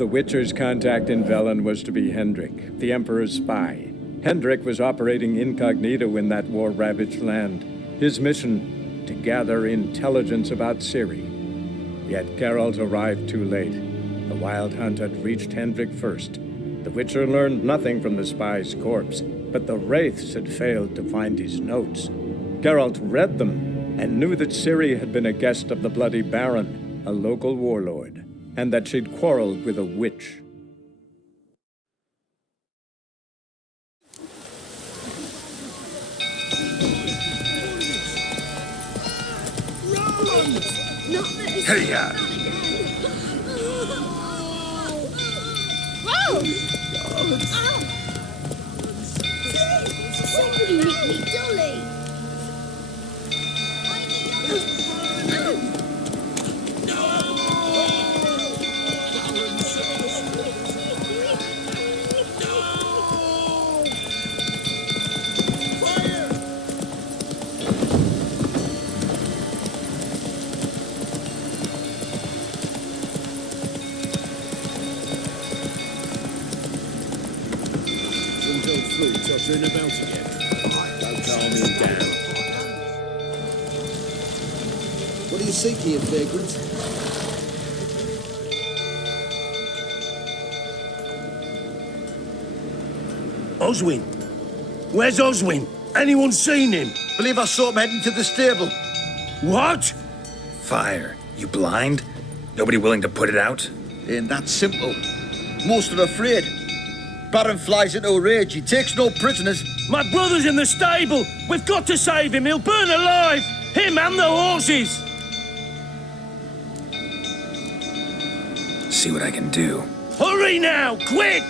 The Witcher's contact in Velen was to be Hendrik, the Emperor's spy. Hendrik was operating incognito in that war-ravaged land. His mission, to gather intelligence about Ciri. Yet Geralt arrived too late. The Wild Hunt had reached Hendrik first. The Witcher learned nothing from the spy's corpse, but the Wraiths had failed to find his notes. Geralt read them and knew that Ciri had been a guest of the Bloody Baron, a local warlord, and that she'd quarreled with a witch. Hey, Somebody nicked me dolly! Tottering about again. Don't calm him down. What are you seeking, vagrant? Oswin! Where's Oswin? Anyone seen him? Believe I saw him heading to the stable. What? Fire. You blind? Nobody willing to put it out? Ain't that simple. Most are afraid. Baron flies into a rage. He takes no prisoners. My brother's in the stable! We've got to save him! He'll burn alive! Him and the horses! See what I can do. Hurry now! Quick!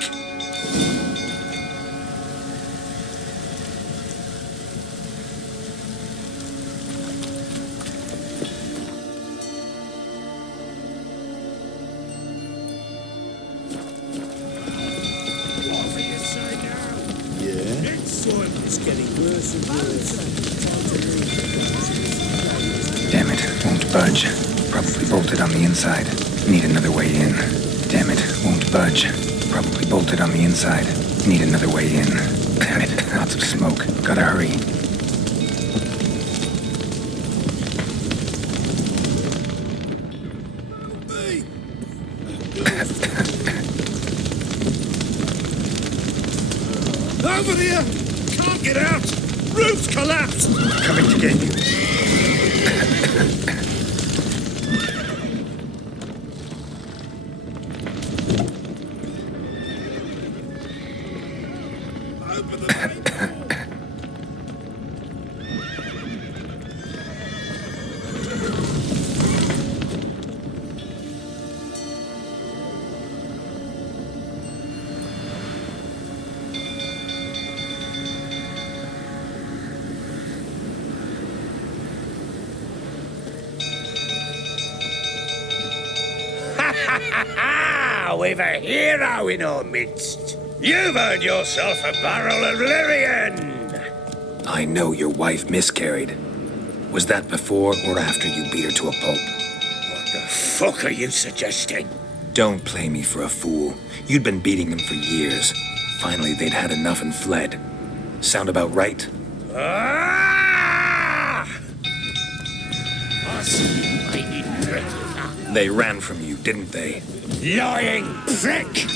Damn it, won't budge. Probably bolted on the inside. Need another way in. Damn it, won't budge. Probably bolted on the inside. Need another way in. Damn it, lots of smoke. Gotta hurry. Over here! Can't get out! Roof's collapsed! Coming to get you. We've a hero in our midst. You've earned yourself a barrel of Lyrian. I know your wife miscarried. Was that before or after you beat her to a pulp? What the fuck are you suggesting? Don't play me for a fool. You'd been beating them for years. Finally, they'd had enough and fled. Sound about right? Ah! They ran from you, didn't they? Lying prick!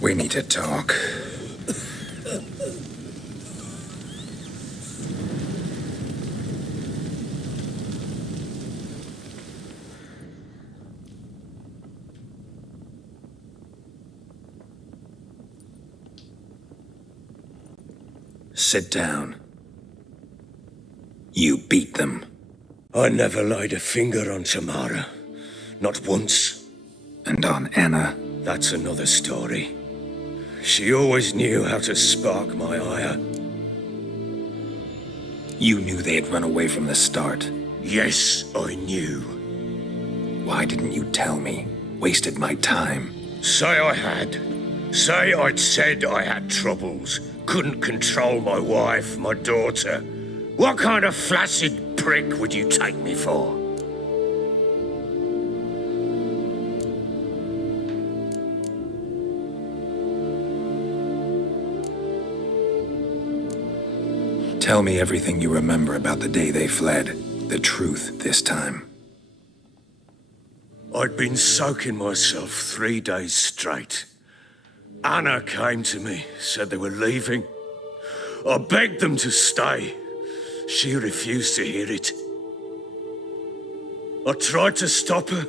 We need to talk. Sit down. You beat them. I never laid a finger on Tamara. Not once. And on Anna. That's another story. She always knew how to spark my ire. You knew they had run away from the start. Yes, I knew. Why didn't you tell me? Wasted my time. Say I had. Say I'd said I had troubles. Couldn't control my wife, my daughter. What kind of flaccid prick would you take me for? Tell me everything you remember about the day they fled. The truth this time. I'd been soaking myself 3 days straight. Anna came to me, said they were leaving. I begged them to stay. She refused to hear it. I tried to stop her.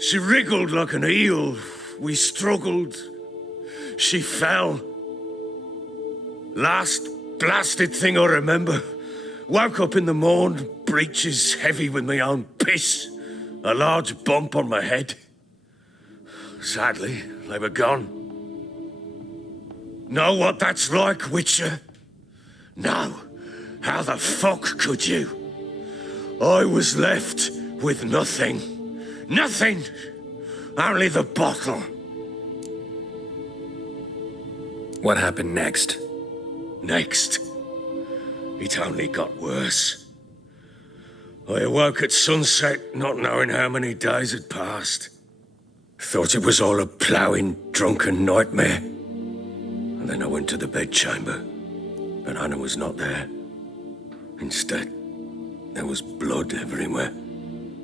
She wriggled like an eel. We struggled. She fell. Last blasted thing I remember. Woke up in the morn, breeches heavy with my own piss. A large bump on my head. Sadly, they were gone. Know what that's like, Witcher? No. How the fuck could you? I was left with nothing. Nothing! Only the bottle. What happened next? Next, it only got worse. I awoke at sunset, not knowing how many days had passed. Thought it was all a ploughing, drunken nightmare. And then I went to the bedchamber, but Anna was not there. Instead, there was blood everywhere.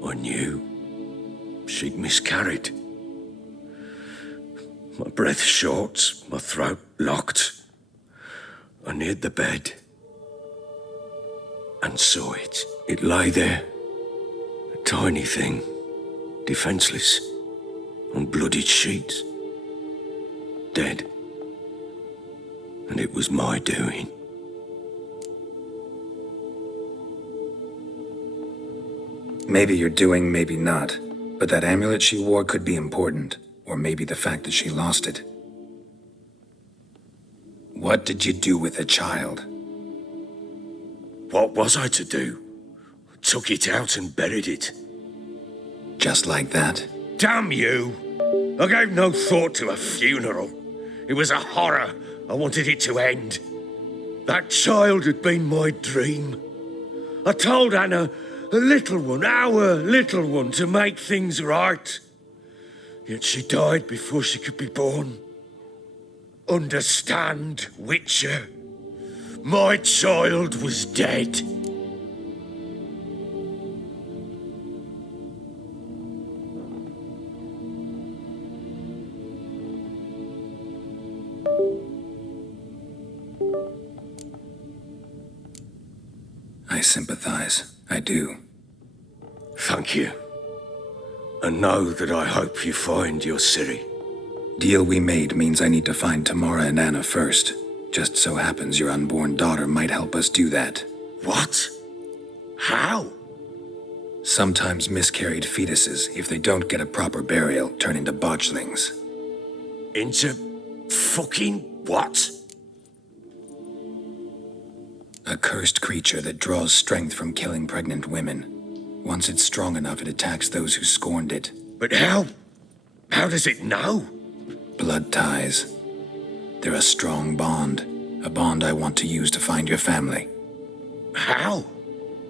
I knew she'd miscarried. My breath short, my throat locked. I neared the bed and saw it. It lay there, a tiny thing, defenseless, on bloodied sheets, dead. And it was my doing. Maybe you're doing, maybe not. But that amulet she wore could be important. Or maybe the fact that she lost it. What did you do with the child? What was I to do? Took it out and buried it. Just like that? Damn you! I gave no thought to a funeral. It was a horror. I wanted it to end. That child had been my dream. I told Anna, a little one, our little one, to make things right. Yet she died before she could be born. Understand, Witcher? My child was dead. I sympathize. I do. Thank you. And know that I hope you find your Siri. Deal we made means I need to find Tamara and Anna first. Just so happens your unborn daughter might help us do that. What? How? Sometimes miscarried fetuses, if they don't get a proper burial, turn into botchlings. Into fucking what? A cursed creature that draws strength from killing pregnant women. Once it's strong enough, it attacks those who scorned it. But how? How does it know? Blood ties. They're a strong bond. A bond I want to use to find your family. How?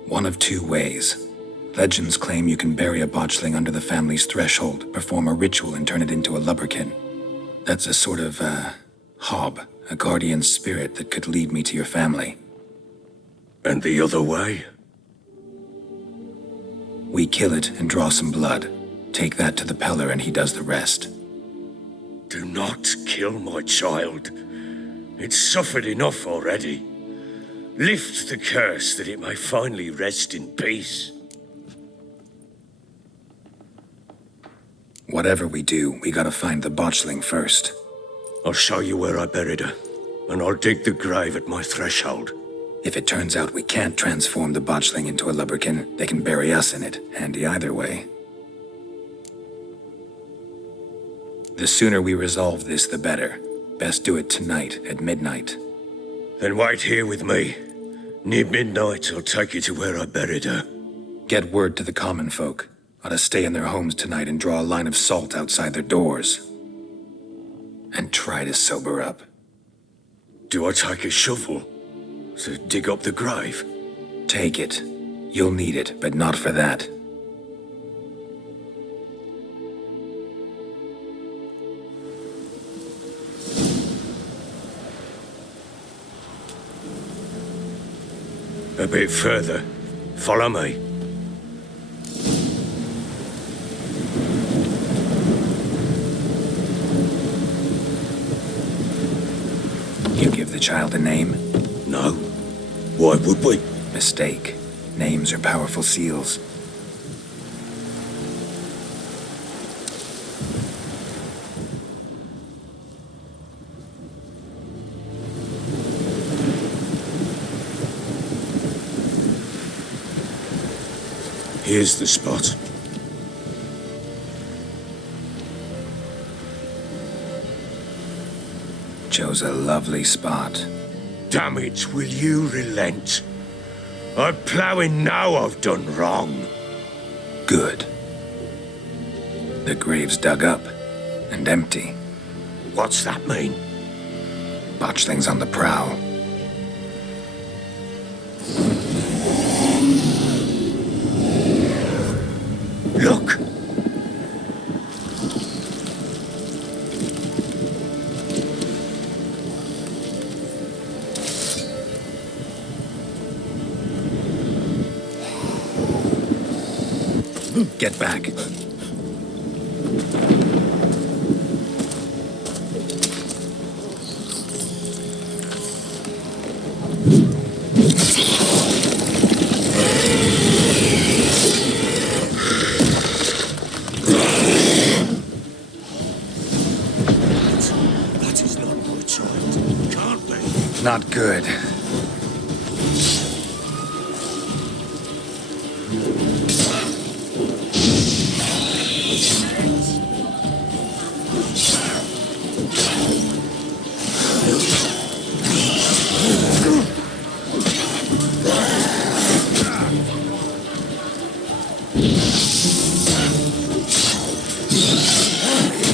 One of two ways. Legends claim you can bury a botchling under the family's threshold, perform a ritual, and turn it into a lubberkin. That's a sort of, hob, a guardian spirit that could lead me to your family. And the other way? We kill it and draw some blood. Take that to the Peller and he does the rest. Do not kill my child. It's suffered enough already. Lift the curse that it may finally rest in peace. Whatever we do, we gotta find the botchling first. I'll show you where I buried her, and I'll dig the grave at my threshold. If it turns out we can't transform the botchling into a lubberkin, they can bury us in it. Handy either way. The sooner we resolve this, the better. Best do it tonight at midnight. Then wait here with me. Near midnight, I'll take you to where I buried her. Get word to the common folk. Ought to stay in their homes tonight and draw a line of salt outside their doors. And try to sober up. Do I take a shovel to dig up the grave? Take it. You'll need it, but not for that. A bit further. Follow me. You give the child a name? No. Why would we? Mistake. Names are powerful seals. Here's the spot. Chose a lovely spot. Damn it, will you relent? I'm ploughing now I've done wrong. Good. The grave's dug up and empty. What's that mean? Botchling's on the prowl. Look! Get back. That is not my child. Can't be. Not good.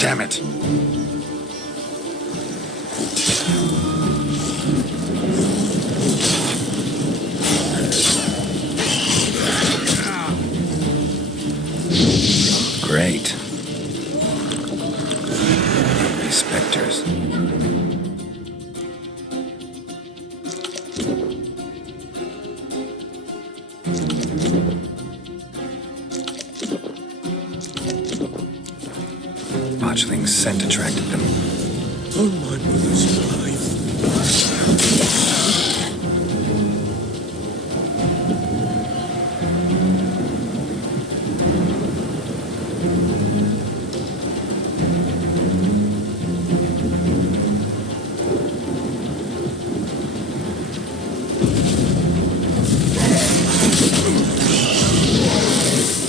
Damn it. Great. These specters. Botchling's scent attracted them. Oh, my mother's alive.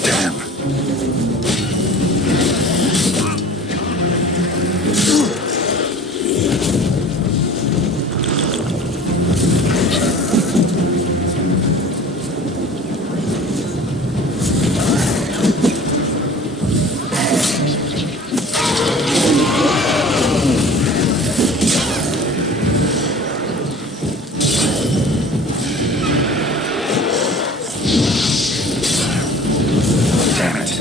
Damn. Damn it.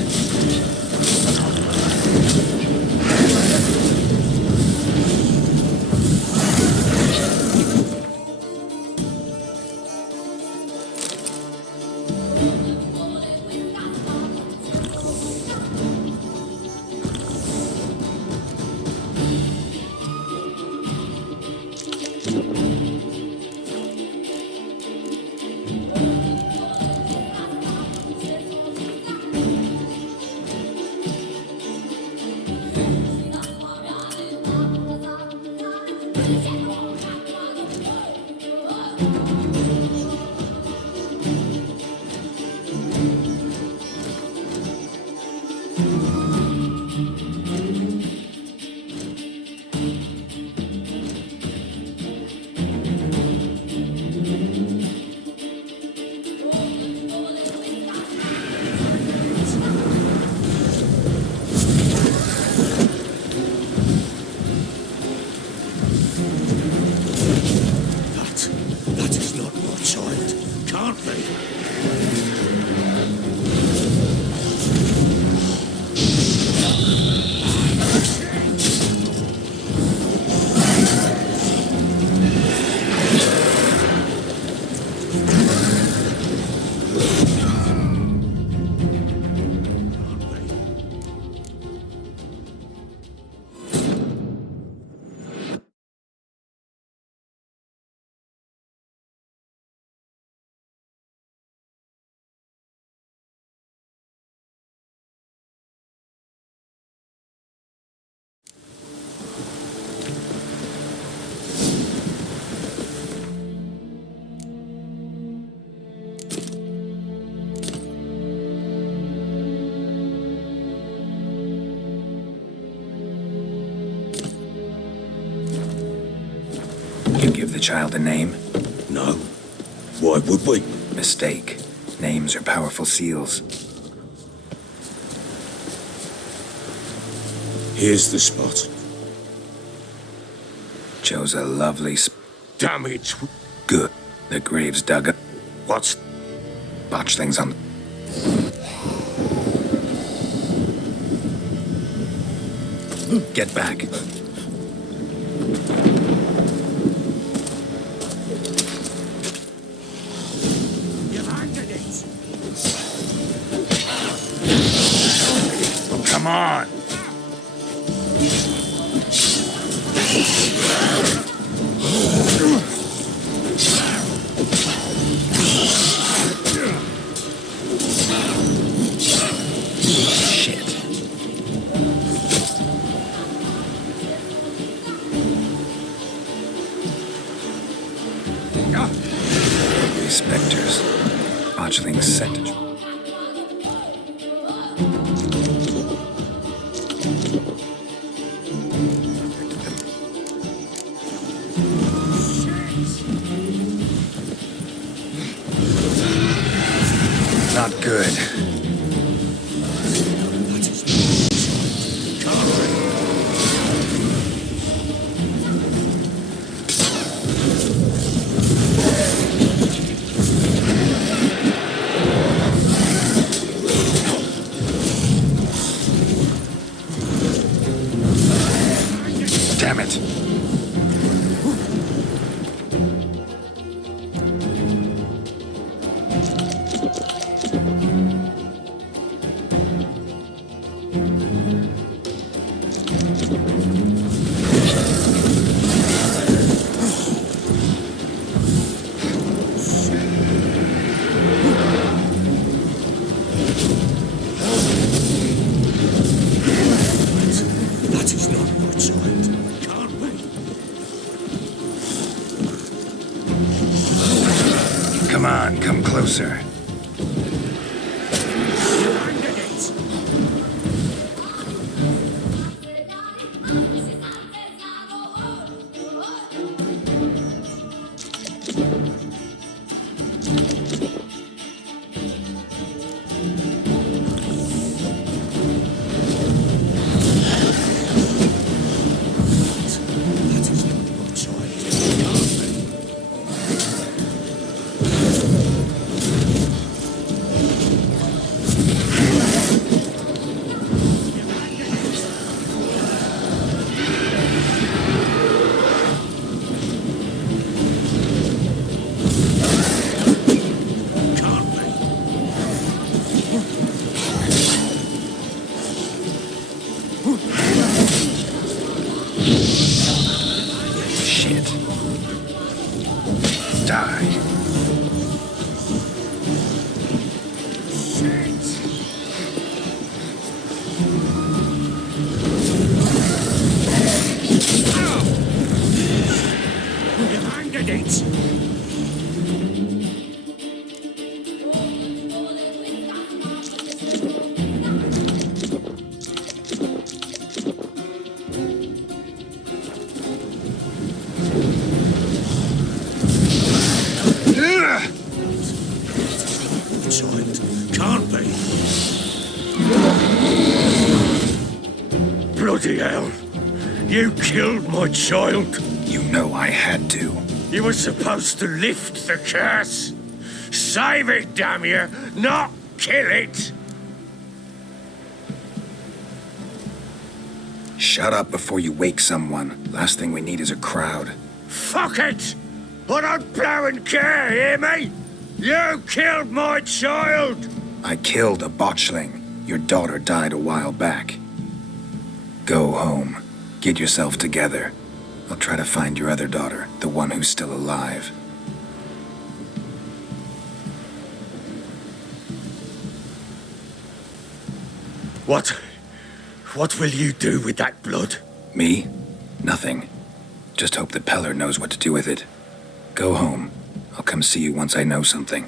You give the child a name? No. Why would we? Mistake. Names are powerful seals. Here's the spot. Chose a lovely Damn it! Good. The grave's dug up. What's... Botch things on... Get back. Come on! Shit. These specters. Botchling sent. Not good. Damn it. That is not good sight. Can't we? Come on, come closer. Shit. Die. Can't be. Bloody hell. You killed my child. You know I had to. You were supposed to lift the curse. Save it, damn you! Not kill it! Shut up before you wake someone. Last thing we need is a crowd. Fuck it! I don't blow and care, hear me? You killed my child! I killed a botchling. Your daughter died a while back. Go home. Get yourself together. I'll try to find your other daughter, the one who's still alive. What will you do with that blood? Me? Nothing. Just hope that Peller knows what to do with it. Go home. I'll come see you once I know something.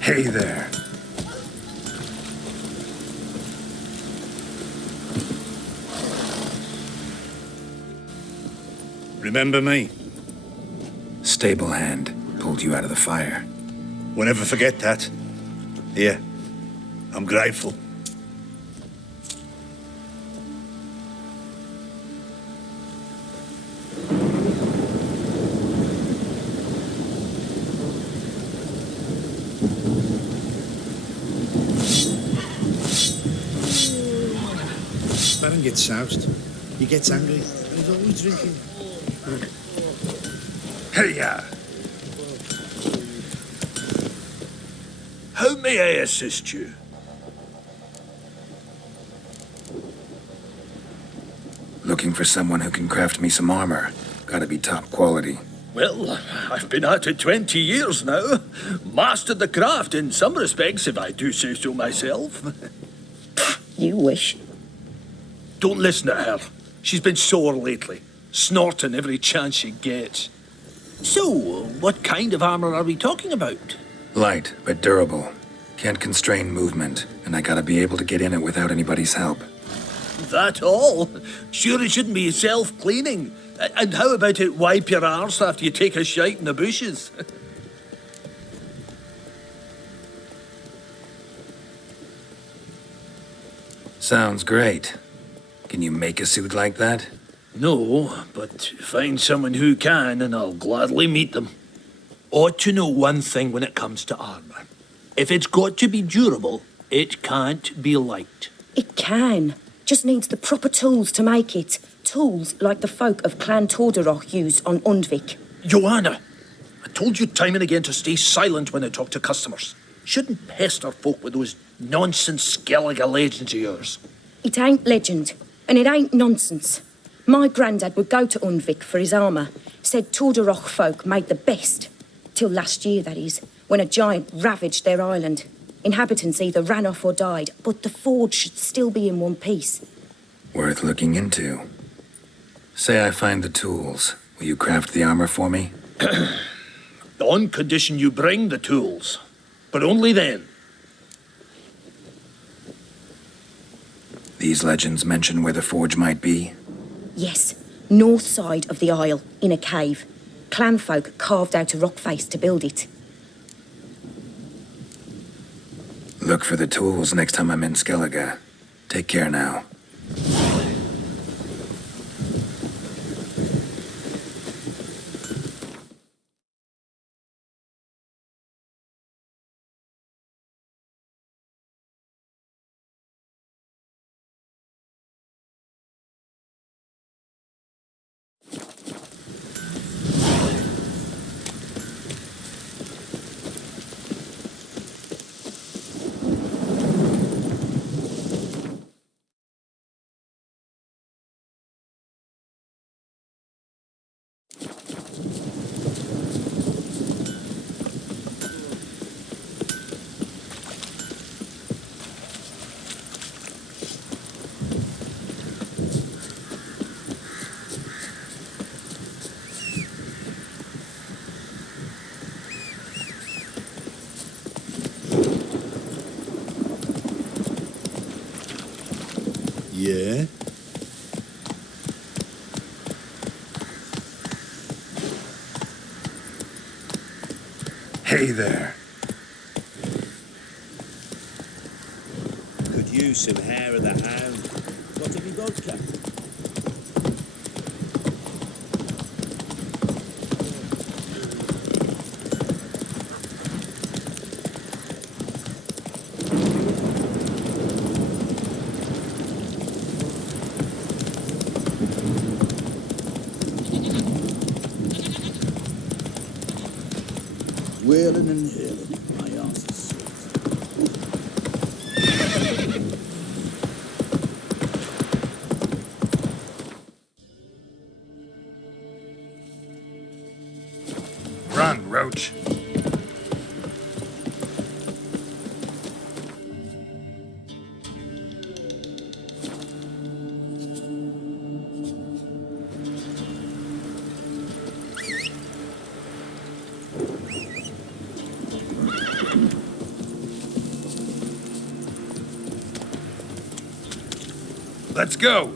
Hey there. Remember me? Stable hand pulled you out of the fire. We'll never forget that. Here, I'm grateful. Baron gets soused. He gets angry. He's always drinking. Hey, how may I assist you? Looking for someone who can craft me some armor. Gotta be top quality. Well, I've been at it 20 years now. Mastered the craft in some respects, if I do say so myself. You wish. Don't listen to her. She's been sore lately, snorting every chance she gets. So, what kind of armor are we talking about? Light, but durable. Can't constrain movement, and I gotta be able to get in it without anybody's help. That all? Sure it shouldn't be self-cleaning. And how about it wipe your arse after you take a shite in the bushes? Sounds great. Can you make a suit like that? No, but find someone who can and I'll gladly meet them. Ought to know one thing when it comes to armor. If it's got to be durable, it can't be light. It can. Just needs the proper tools to make it. Tools like the folk of Clan Torderoch used on Undvik. Joanna, I told you time and again to stay silent when I talk to customers. Shouldn't pester folk with those nonsense Skellige legends of yours. It ain't legend, and it ain't nonsense. My granddad would go to Unvik for his armour. Said Tordarroch folk made the best. Till last year, that is, when a giant ravaged their island. Inhabitants either ran off or died, but the forge should still be in one piece. Worth looking into. Say I find the tools. Will you craft the armor for me? On condition you bring the tools. But only then. These legends mention where the forge might be? Yes, north side of the isle, in a cave. Clanfolk carved out a rock face to build it. Look for the tools next time I'm in Skellige. Take care now. Yeah? Hey there. Could use some hair of the hound. Got any vodka? Wheeling and healing, my arse is sore. Run, Roach. Let's go.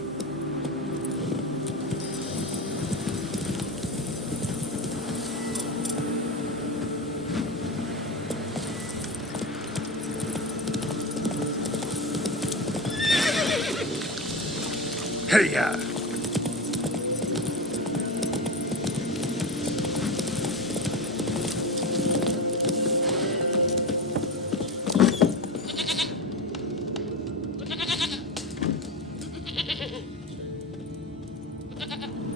Hey-ya.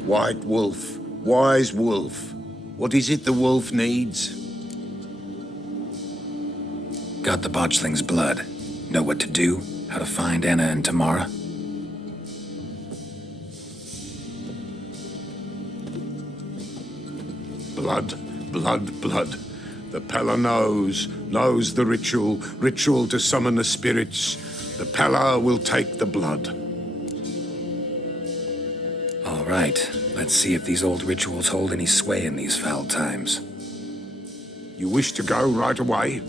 White wolf, wise wolf. What is it the wolf needs? Got the botchling's blood. Know what to do? How to find Anna and Tamara? Blood, blood, blood. The Pella knows the ritual to summon the spirits. The Pella will take the blood. All right, let's see if these old rituals hold any sway in these foul times. You wish to go right away?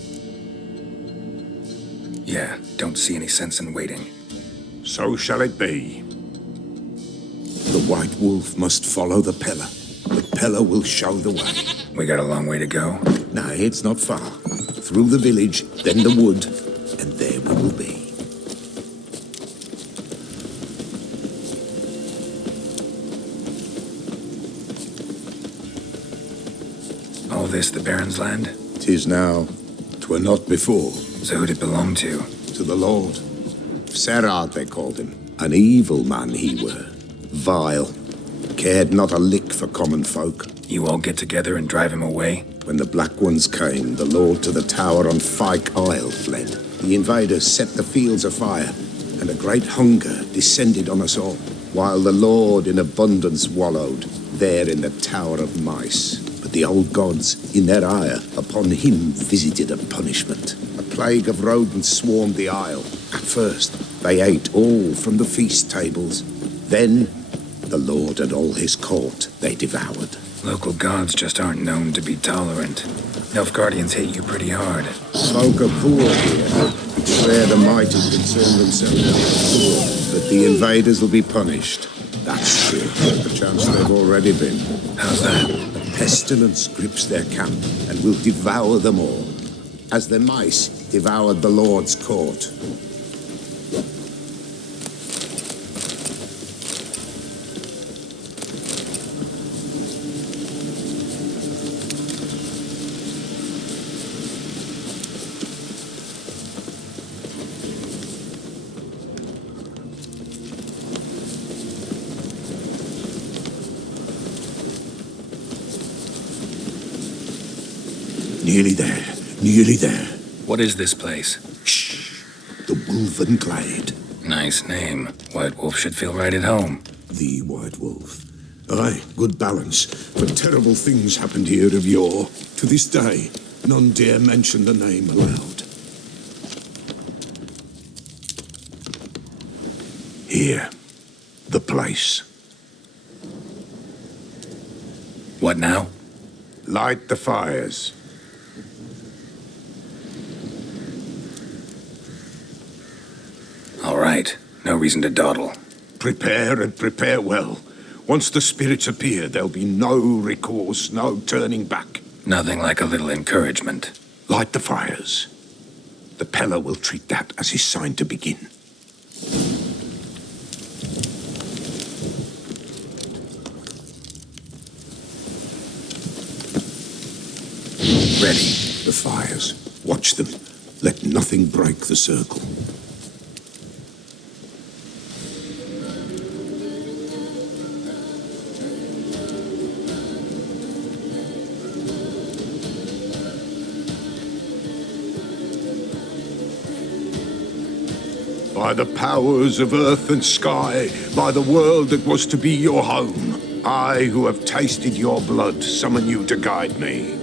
Yeah, don't see any sense in waiting. So shall it be. The White Wolf must follow the Pella. The Pella will show the way. We got a long way to go. No, it's not far. Through the village, then the wood, and there we will be. All this the Baron's land? 'Tis now. 'Twere not before. So who'd it belong to? To the Lord. Serad, they called him. An evil man he were. Vile. Cared not a lick for common folk. You all get together and drive him away? When the Black Ones came, the Lord to the tower on Fyke Isle fled. The invaders set the fields afire. and a great hunger descended on us all, while the Lord in abundance wallowed there in the Tower of Mice. But the old gods, in their ire, upon him visited a punishment. A plague of rodents swarmed the isle. At first, they ate all from the feast tables. Then, the Lord and all his court they devoured. Local gods just aren't known to be tolerant. Nilfgaardians hate you pretty hard. Folk are poor here. Where the mighty concern themselves with the poor, but the invaders will be punished. That's true. Perchance they've already been. How's that? A pestilence grips their camp and will devour them all, as the mice devoured the Lord's court. Nearly there. Nearly there. What is this place? Shh. The Wolven Glade. Nice name. White Wolf should feel right at home. The White Wolf. Aye, good balance. But terrible things happened here of yore. To this day, none dare mention the name aloud. Here. The place. What now? Light the fires. All right. No reason to dawdle. Prepare and prepare well. Once the spirits appear, there'll be no recourse, no turning back. Nothing like a little encouragement. Light the fires. The Peller will treat that as his sign to begin. Ready. The fires. Watch them. Let nothing break the circle. By the powers of earth and sky, by the world that was to be your home, I, who have tasted your blood, summon you to guide me.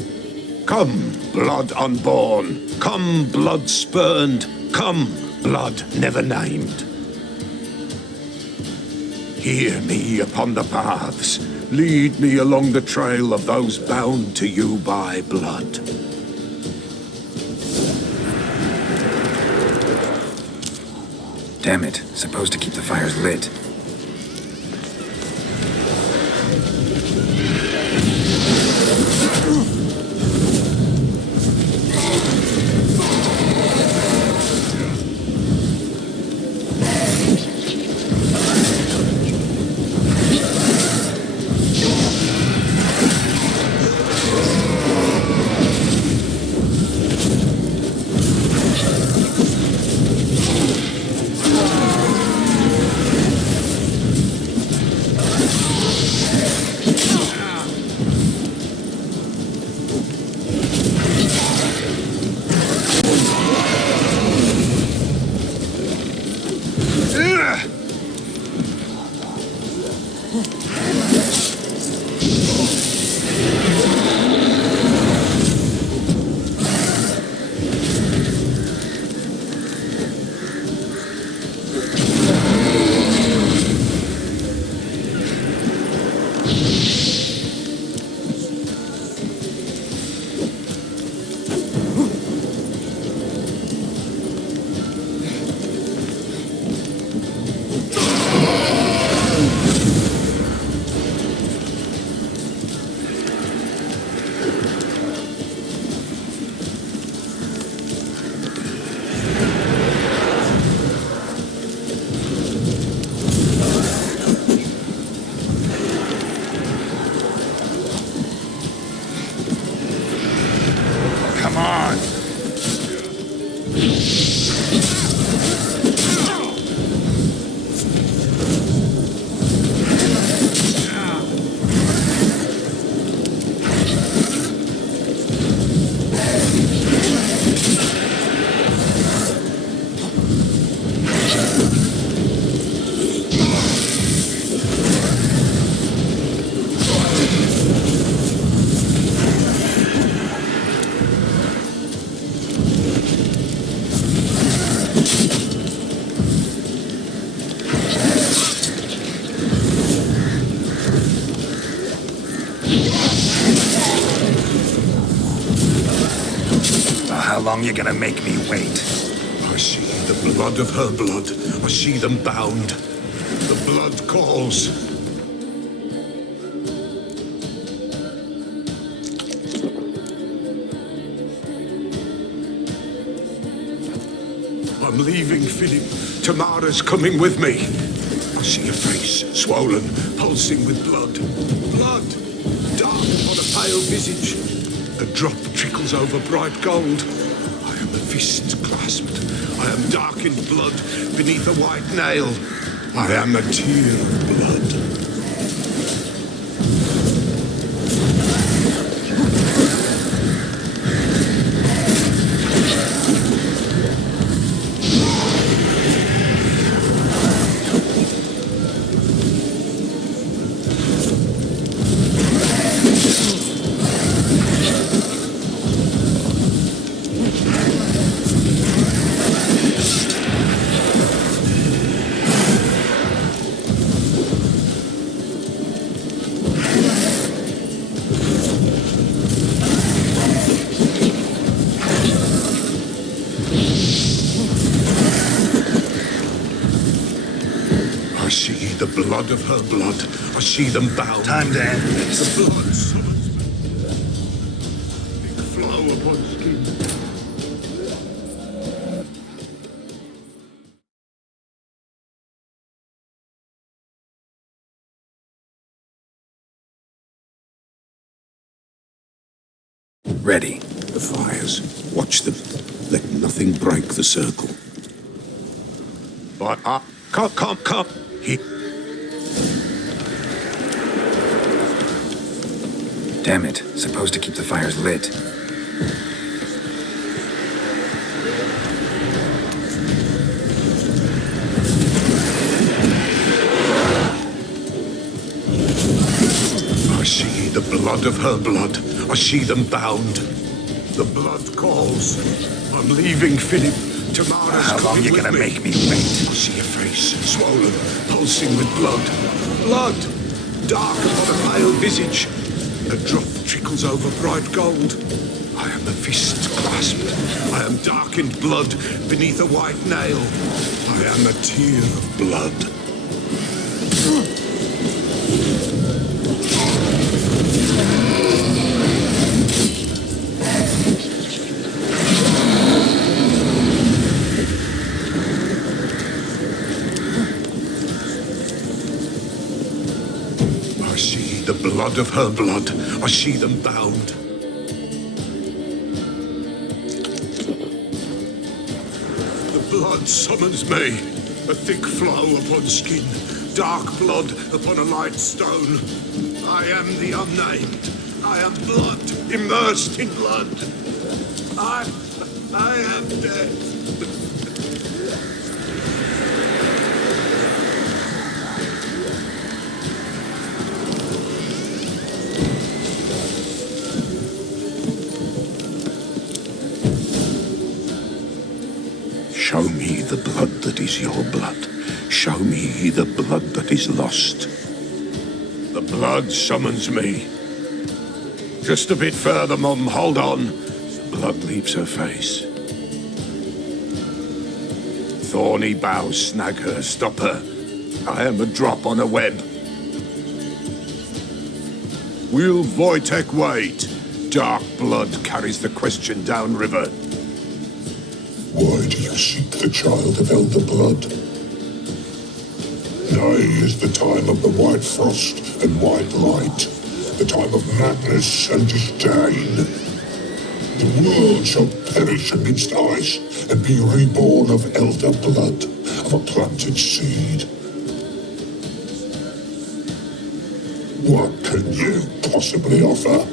Come, blood unborn. Come, blood spurned. Come, blood never named. Hear me upon the paths. Lead me along the trail of those bound to you by blood. Damn it. Supposed to keep the fires lit. long you gonna make me wait? I see the blood of her blood. I see them bound. The blood calls. I'm leaving, Philip. Tamara's coming with me. I see a face, swollen, pulsing with blood. Blood! Dark on a pale visage. A drop trickles over bright gold. I am a fist clasped. I am dark in blood beneath a white nail. I am a tear of blood. Blood of her blood. I see them bound. Time to end this. The blood summons me. Big flow upon skin. Ready. The fires. Watch them. Let nothing break the circle. But come. He. Damn it. Supposed to keep the fires lit. I see the blood of her blood. I see them bound. The blood calls. I'm leaving, Philip. Tamara's How long coming you with gonna me. make me wait? I see a face, swollen, pulsing with blood. Blood! Dark upon a pale visage. A drop trickles over bright gold. I am a fist clasped. I am darkened blood beneath a white nail. I am a tear of blood. The blood of her blood. I see them bound. The blood summons me. A thick flow upon skin. Dark blood upon a light stone. I am the unnamed. I am blood, immersed in blood. I am dead. Show me the blood that is your blood. Show me the blood that is lost. The blood summons me. Just a bit further, Mum. Hold on. Blood leaves her face. Thorny boughs snag her, stop her. I am a drop on a web. Will Wojtek wait? Dark blood carries the question downriver. Why do you seek the child of elder blood? Nay is the time of the white frost and white light, the time of madness and disdain. The world shall perish amidst ice and be reborn of elder blood, of a planted seed. What can you possibly offer?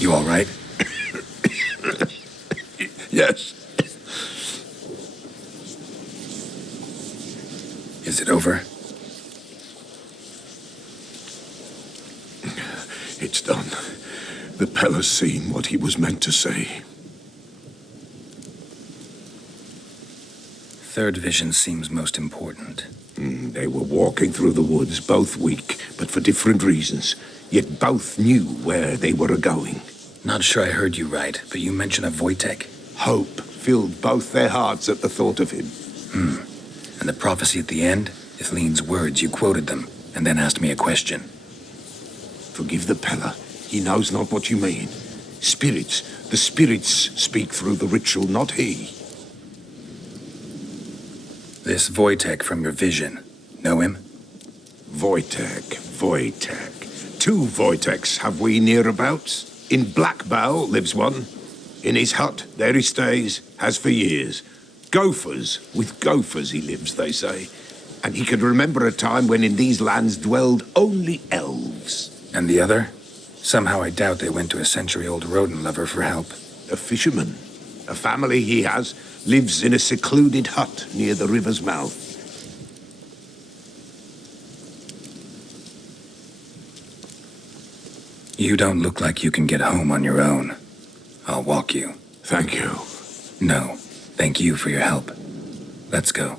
You all right? Yes. Is it over? It's done. The Pella's seen what he was meant to say. Third vision seems most important. They were walking through the woods, both weak, but for different reasons. Yet both knew where they were going. Not sure I heard you right, but you mentioned a Wojtek. Hope filled both their hearts at the thought of him. And the prophecy at the end? Ithlin's words, you quoted them, and then asked me a question. Forgive the Pella. He knows not what you mean. Spirits, the spirits speak through the ritual, not he. This Wojtek from your vision, know him? Wojtek. Two Wojteks have we nearabouts. In Blackbow lives one. In his hut, there he stays, has for years. With gophers he lives, they say. And he can remember a time when in these lands dwelled only elves. And the other? Somehow I doubt they went to a century-old rodent lover for help. A fisherman. A family he has lives in a secluded hut near the river's mouth. You don't look like you can get home on your own. I'll walk you. Thank you. No, thank you for your help. Let's go.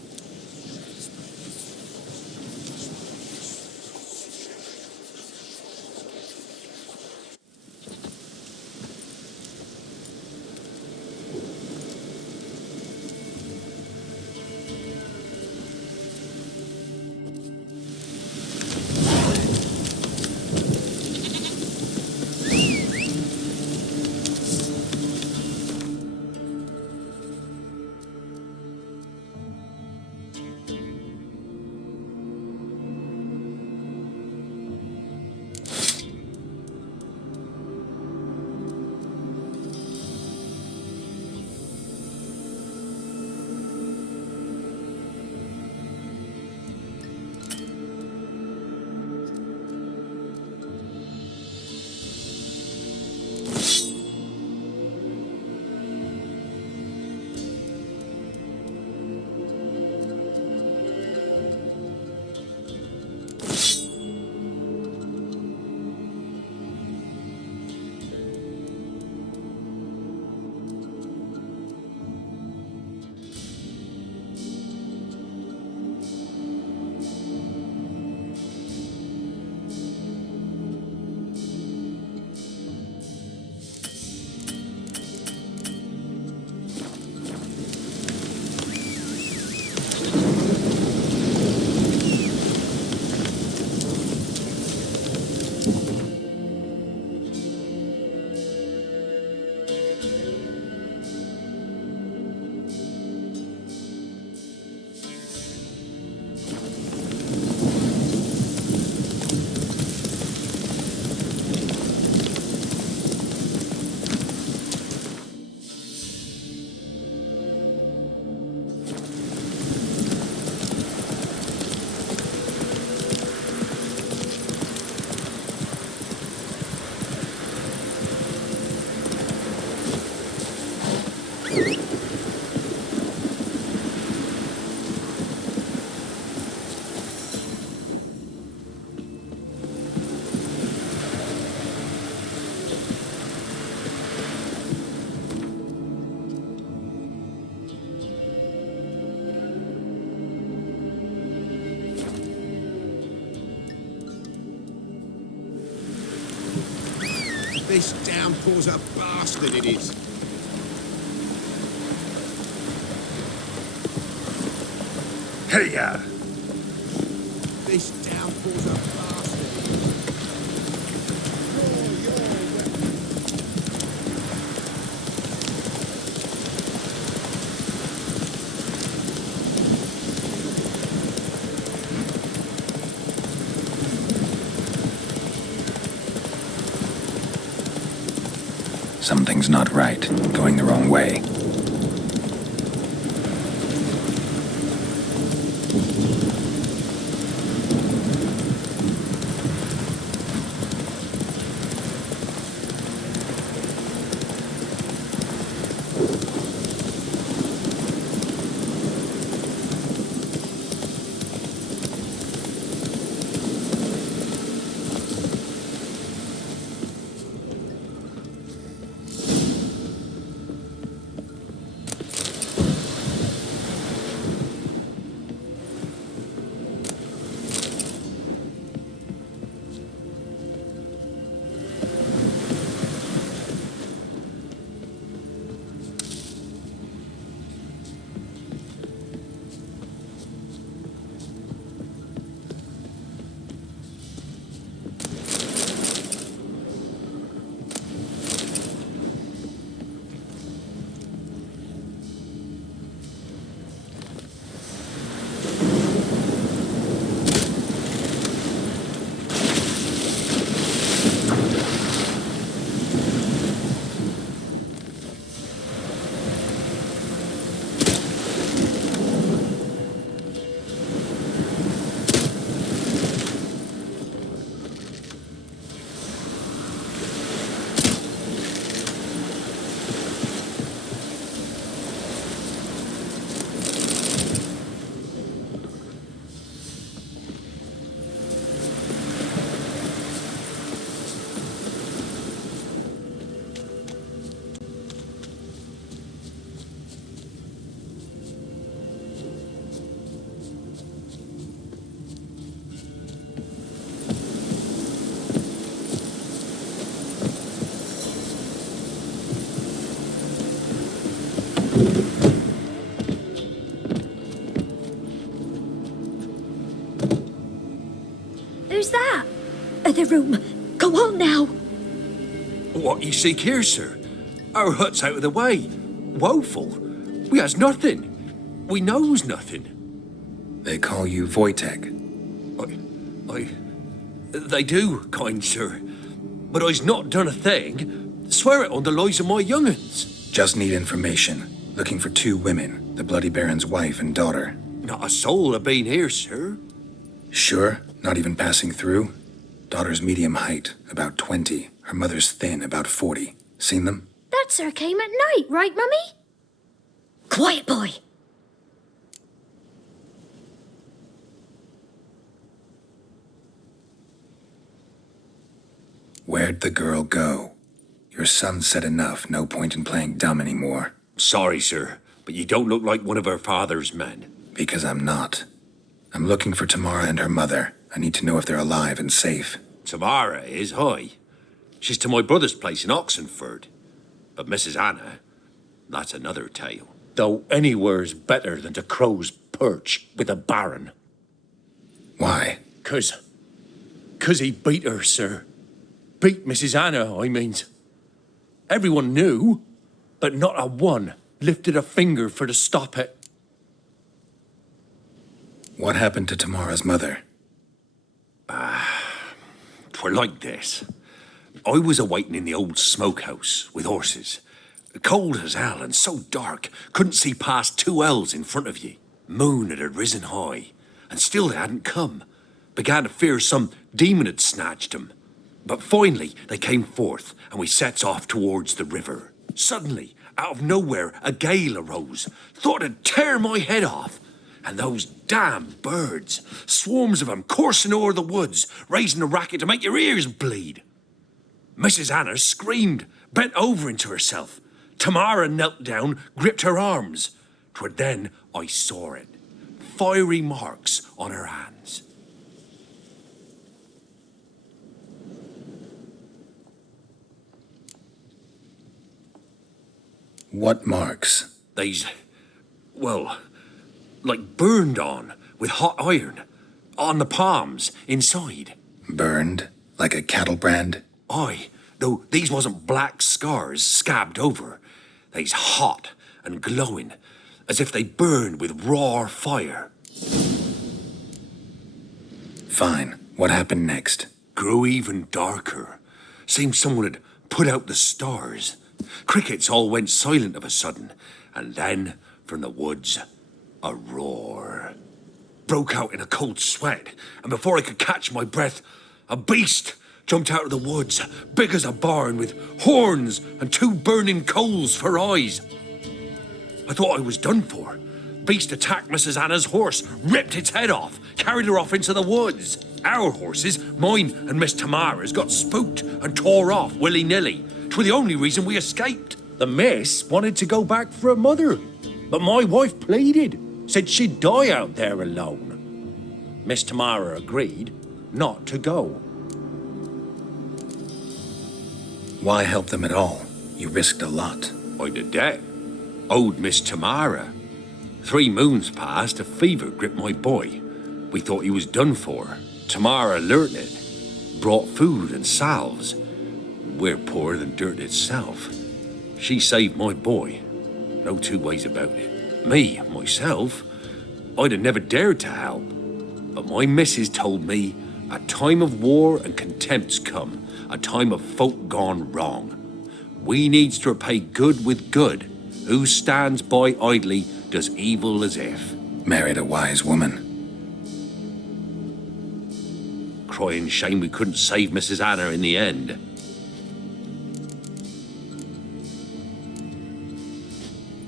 This downpour's a bastard, it is. Hey-ya! This downpour's a bastard, it is. Something's not right. Going the wrong way. that? The room. Go on now. What you seek here, sir? Our hut's out of the way. Woeful. We has nothing. We knows nothing. They call you Wojtek. They do, kind sir. But I's not done a thing. Swear it on the lives of my young'uns. Just need information. Looking for 2 women, the Bloody Baron's wife and daughter. Not a soul have been here, sir. Sure? Not even passing through? Daughter's medium height, about 20. Her mother's thin, about 40. Seen them? That sir came at night, right, Mummy? Quiet, boy. Where'd the girl go? Your son said enough, no point in playing dumb anymore. Sorry, sir, but you don't look like one of her father's men. Because I'm not. I'm looking for Tamara and her mother. I need to know if they're alive and safe. Tamara is, hi. She's to my brother's place in Oxenford. But Mrs. Anna, that's another tale. Though anywhere's better than to crow's perch with a baron. Why? 'Cause he beat her, sir. Beat Mrs. Anna, I means. Everyone knew, but not a one lifted a finger for to stop it. What happened to Tamara's mother? 'Twere like this. I was awaiting in the old smokehouse with horses. Cold as hell and so dark, couldn't see past 2 ells in front of ye. Moon had risen high, and still they hadn't come. Began to fear some demon had snatched 'em. But finally they came forth, and we sets off towards the river. Suddenly, out of nowhere, a gale arose. Thought it'd tear my head off. And those damn birds, swarms of 'em coursing o'er the woods, raising a racket to make your ears bleed. Mrs. Anna screamed, bent over into herself. Tamara knelt down, gripped her arms. 'Twere then I saw it. Fiery marks on her hands. What marks? They's, well, like burned on with hot iron. On the palms, inside. Burned? Like a cattle brand? Aye, though these wasn't black scars scabbed over. They's hot and glowing, as if they burned with raw fire. Fine. What happened next? Grew even darker. Seemed someone had put out the stars. Crickets all went silent of a sudden, and then, from the woods, a roar. Broke out in a cold sweat, and before I could catch my breath, a beast jumped out of the woods, big as a barn, with horns and 2 burning coals for eyes. I thought I was done for. Beast attacked Mrs. Anna's horse, ripped its head off, carried her off into the woods. Our horses, mine and Miss Tamara's, got spooked and tore off willy-nilly. 'Twere the only reason we escaped. The miss wanted to go back for her mother, but my wife pleaded, said she'd die out there alone. Miss Tamara agreed not to go. Why help them at all? You risked a lot. I'd a debt. Owed Miss Tamara. 3 moons passed, a fever gripped my boy. We thought he was done for. Tamara learnt it. Brought food and salves. We're poorer than dirt itself. She saved my boy. No 2 ways about it. Me, myself, I'd have never dared to help. But my missus told me a time of war and contempt's come. A time of folk gone wrong. We needs to repay good with good. Who stands by idly does evil as if. Married a wise woman. Crying shame we couldn't save Mrs. Anna in the end.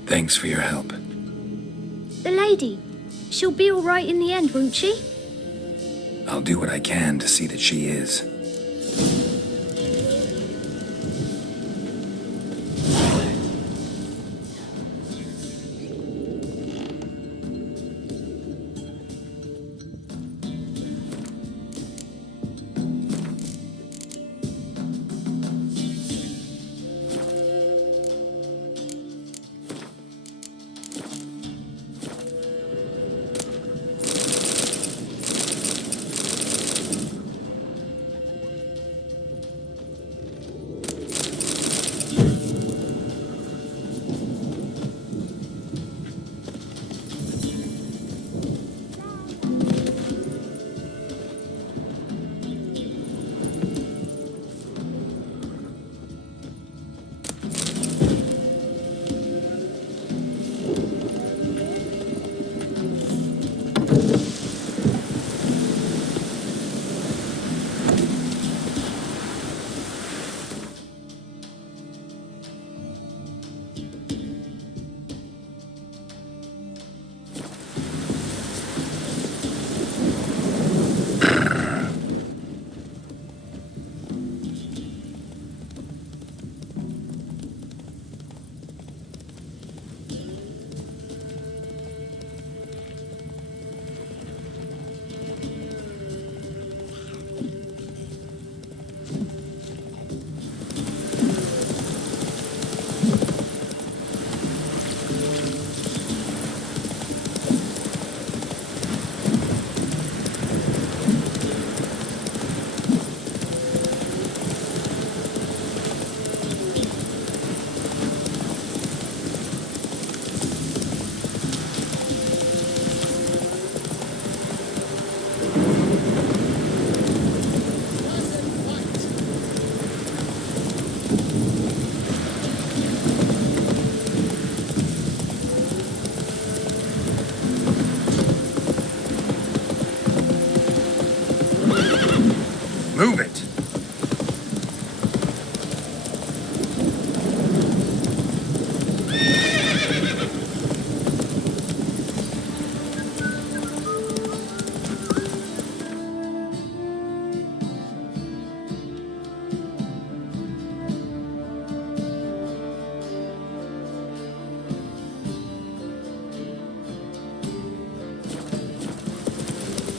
Thanks for your help. The lady. She'll be all right in the end, won't she? I'll do what I can to see that she is.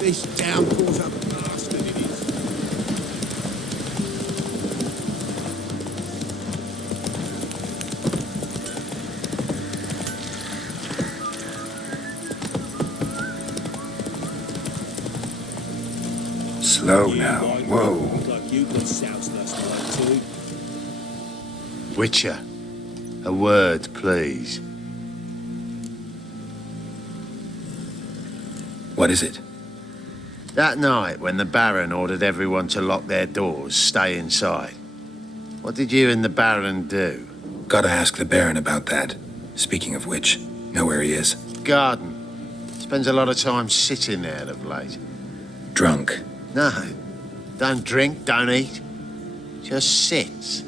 This downpour's a bastard, it is. Slow now. Whoa. Like you got soused last night too. Witcher, a word, please. What is it? That night when the Baron ordered everyone to lock their doors, stay inside. What did you and the Baron do? Gotta ask the Baron about that. Speaking of which, know where he is? Garden. Spends a lot of time sitting there of late. Drunk. No. Don't drink, don't eat. Just sits.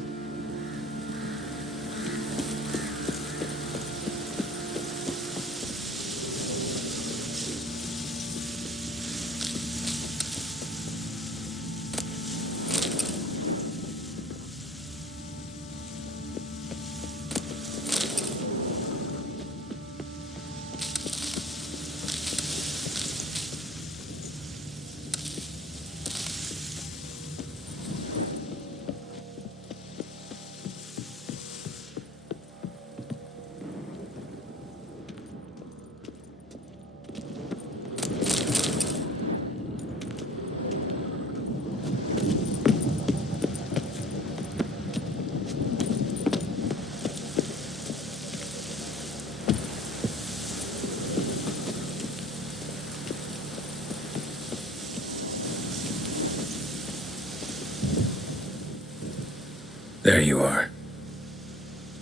There you are.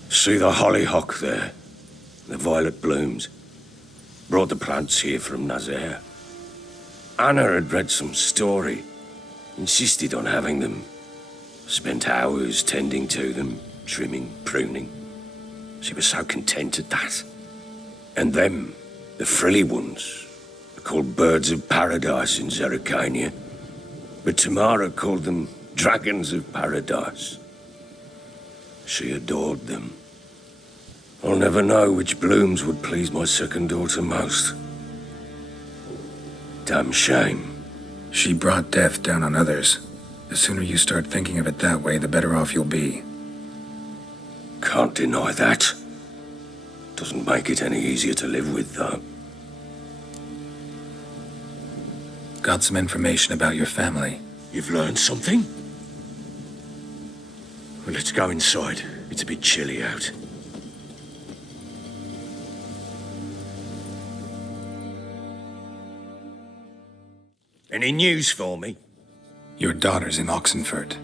See the hollyhock there? The violet blooms. Brought the plants here from Nazaire. Anna had read some story. Insisted on having them. Spent hours tending to them, trimming, pruning. She was so content at that. And them, the frilly ones, are called birds of paradise in Zerrikania. But Tamara called them dragons of paradise. She adored them. I'll never know which blooms would please my second daughter most. Damn shame. She brought death down on others. The sooner you start thinking of it that way, the better off you'll be. Can't deny that. Doesn't make it any easier to live with, though. Got some information about your family. You've learned something? Well, let's go inside. It's a bit chilly out. Any news for me? Your daughter's in Oxenfurt.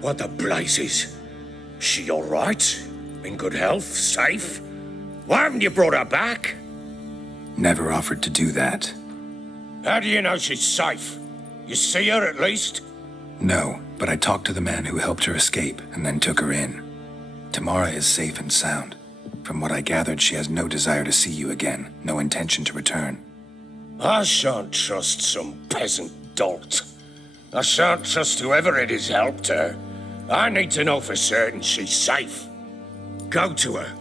What the blazes? She all right? In good health? Safe? Why haven't you brought her back? Never offered to do that. How do you know she's safe? You see her at least? No, but I talked to the man who helped her escape and then took her in. Tamara is safe and sound. From what I gathered, she has no desire to see you again, no intention to return. I shan't trust some peasant dolt. I shan't trust whoever it is helped her. I need to know for certain she's safe. Go to her.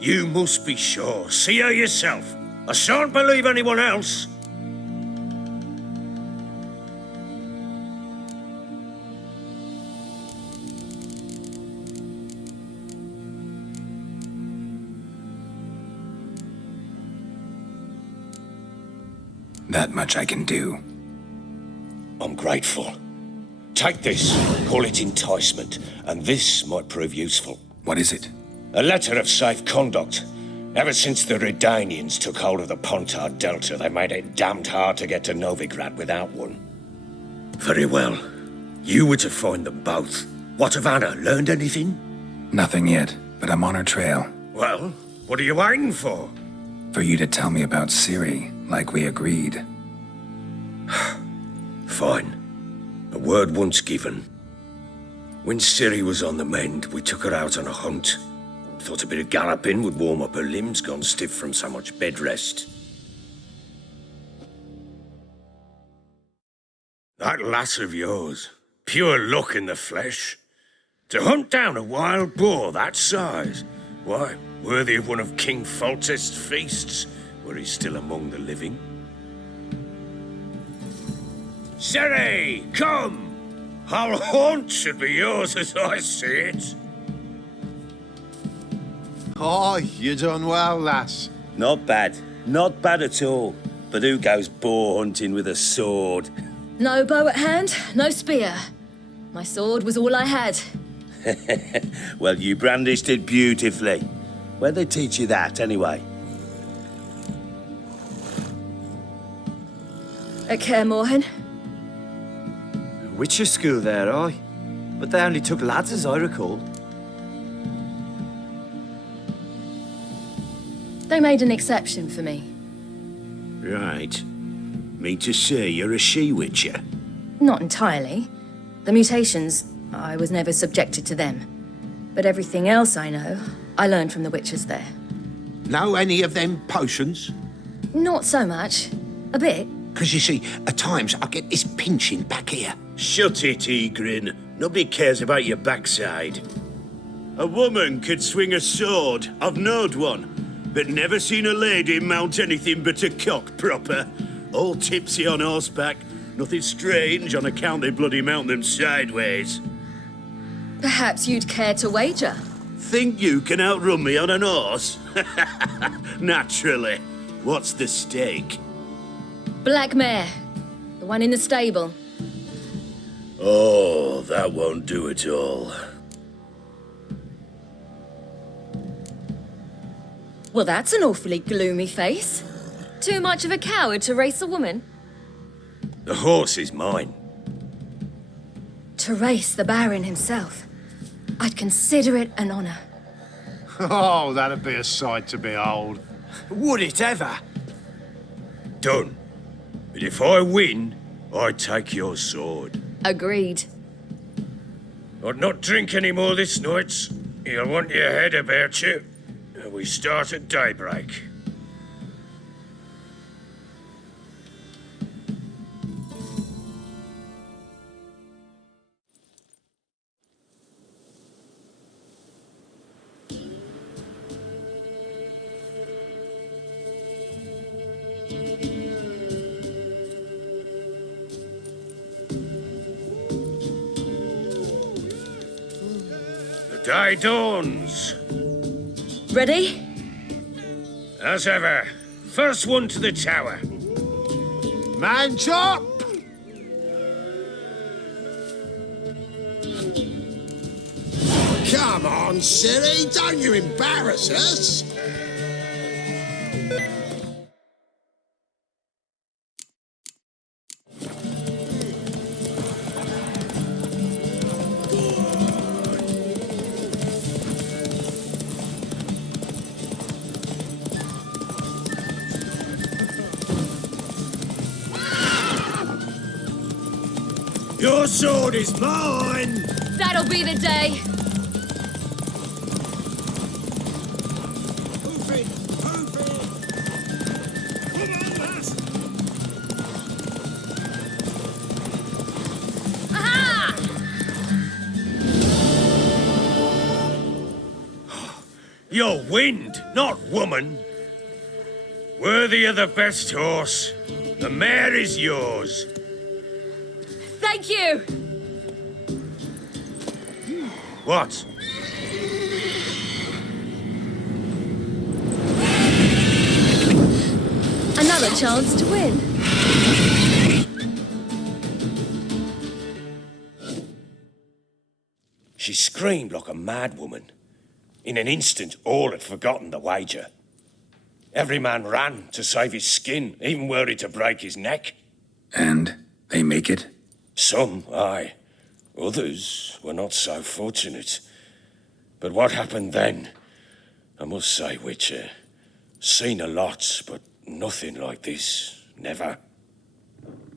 You must be sure. See her yourself. I shan't believe anyone else. That much I can do. I'm grateful. Take this, call it enticement, and this might prove useful. What is it? A letter of safe conduct. Ever since the Redanians took hold of the Pontard Delta, they made it damned hard to get to Novigrad without one. Very well. You were to find them both. What of Anna? Learned anything? Nothing yet, but I'm on her trail. Well, what are you waiting for? For you to tell me about Seri, like we agreed. Fine. A word once given. When Seri was on the mend, we took her out on a hunt. Thought a bit of galloping would warm up her limbs, gone stiff from so much bed rest. That lass of yours, pure luck in the flesh. To hunt down a wild boar that size, why, worthy of one of King Foltest's feasts, were he still among the living. Seri, come! Our haunt should be yours as I see it. Oh, you done well, lass. Not bad. Not bad at all. But who goes boar hunting with a sword? No bow at hand, no spear. My sword was all I had. Well, you brandished it beautifully. Where'd they teach you that, anyway? At Kaer Morhen. Witcher school there, aye. But they only took lads, as I recall. They made an exception for me. Right. Mean to say you're a she-witcher? Not entirely. The mutations, I was never subjected to them. But everything else I know, I learned from the witches there. Know any of them potions? Not so much. A bit. Because you see, at times I get this pinching back here. Shut it, Egrin. Nobody cares about your backside. A woman could swing a sword. I've knowed one. But never seen a lady mount anything but a cock proper. All tipsy on horseback. Nothing strange on account they bloody mount them sideways. Perhaps you'd care to wager? Think you can outrun me on an horse? Naturally. What's the stake? Black mare. The one in the stable. Oh, that won't do at all. Well, that's an awfully gloomy face. Too much of a coward to race a woman? The horse is mine. To race the Baron himself. I'd consider it an honor. Oh, that'd be a sight to behold. Would it ever? Done. But if I win, I take your sword. Agreed. I'd not drink any more this night. You'll want your head about you. We start at daybreak. The day dawns. Ready? As ever, first one to the tower. Man chop! Come on, Siri, don't you embarrass us! Your sword is mine! That'll be the day. Move it! Move it! Come on, lass! Aha! You're wind, not woman. Worthy of the best horse. The mare is yours. Thank you! What? Another chance to win. She screamed like a mad woman. In an instant, all had forgotten the wager. Every man ran to save his skin, even were it to break his neck. And they make it? Some, aye. Others were not so fortunate. But what happened then? I must say, Witcher, seen a lot, but nothing like this. Never.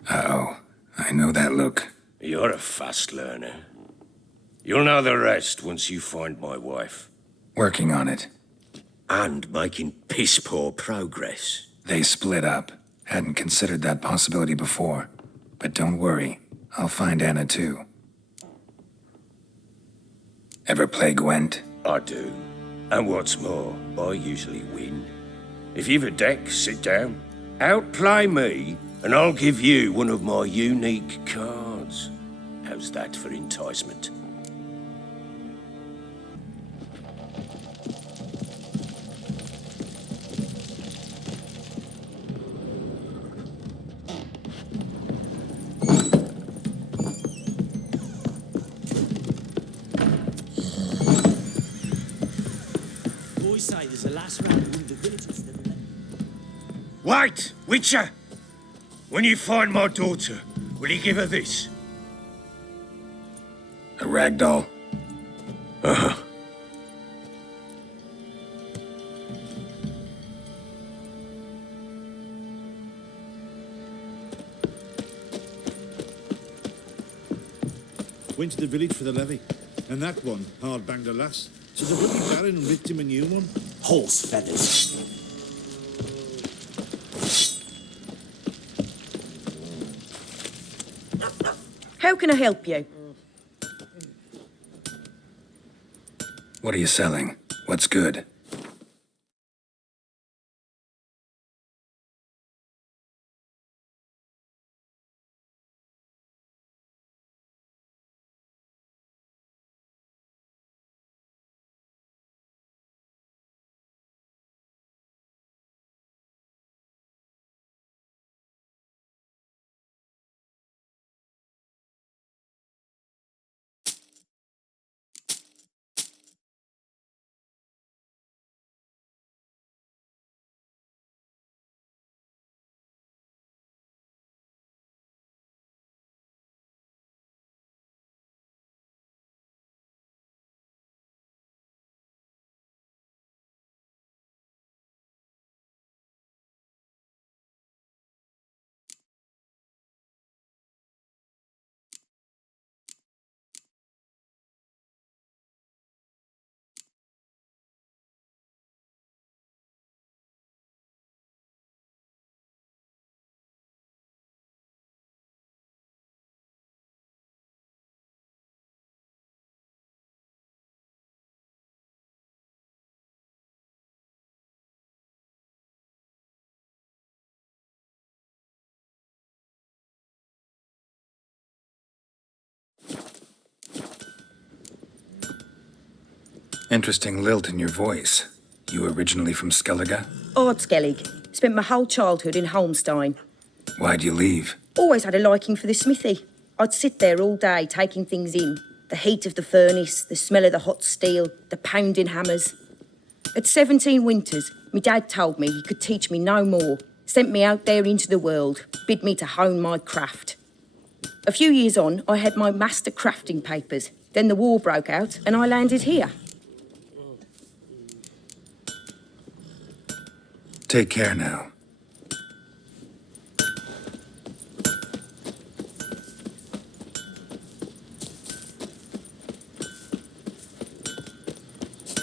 Uh-oh. I know that look. You're a fast learner. You'll know the rest once you find my wife. Working on it. And making piss-poor progress. They split up. Hadn't considered that possibility before. But don't worry. I'll find Anna too. Ever play Gwent? I do. And what's more, I usually win. If you've a deck, sit down. Outplay me, And I'll give you one of my unique cards. How's that for enticement? Boys say there's a last round of one of the villagers that... Wait, Witcher! When you find my daughter, will you give her this? A rag doll? Uh-huh. Went to the village for the levy, and that one hard banged a lass. So the bloody baron ripped him a new one. Horse feathers. How can I help you? What are you selling? What's good? Interesting lilt in your voice. You originally from Skellige? Ardskellig. Spent my whole childhood in Holmstein. Why'd you leave? Always had a liking for the smithy. I'd sit there all day taking things in. The heat of the furnace, the smell of the hot steel, the pounding hammers. At 17 winters, my dad told me he could teach me no more. Sent me out there into the world, bid me to hone my craft. A few years on, I had my master crafting papers. Then the war broke out and I landed here. Take care now.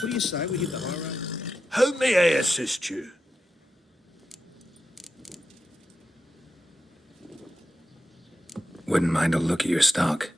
What do you say we hit the high road? How may I assist you? Wouldn't mind a look at your stock.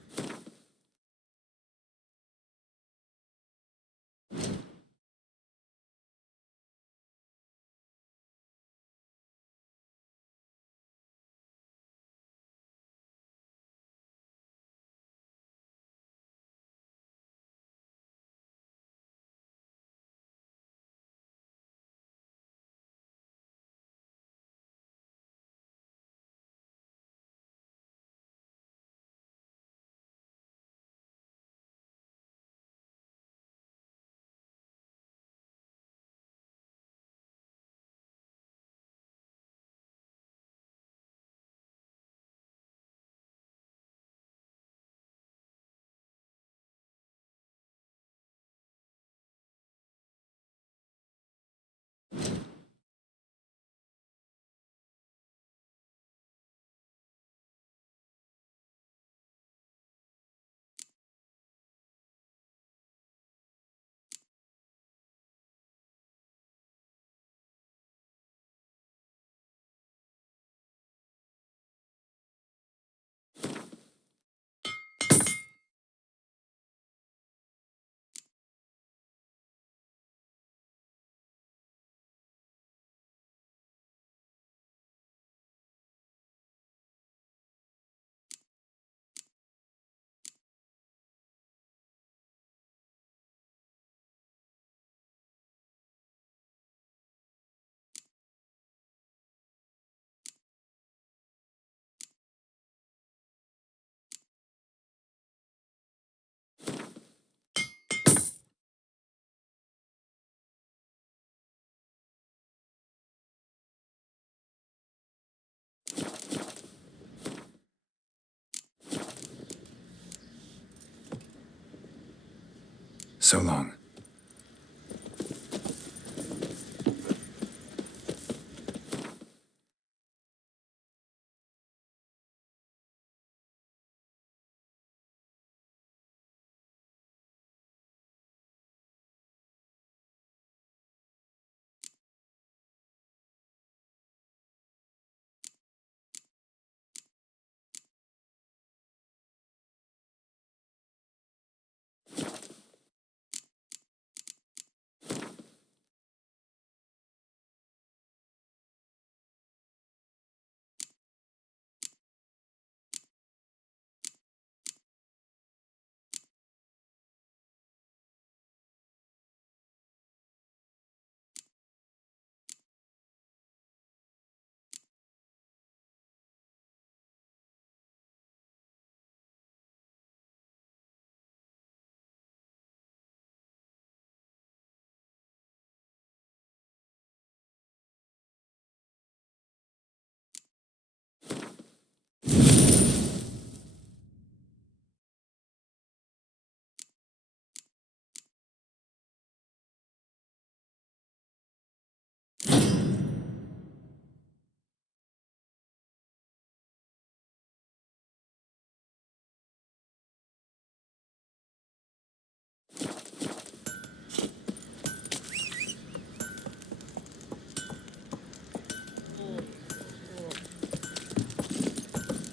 So long.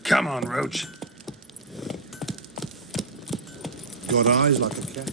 Come on, Roach. Got eyes like a cat.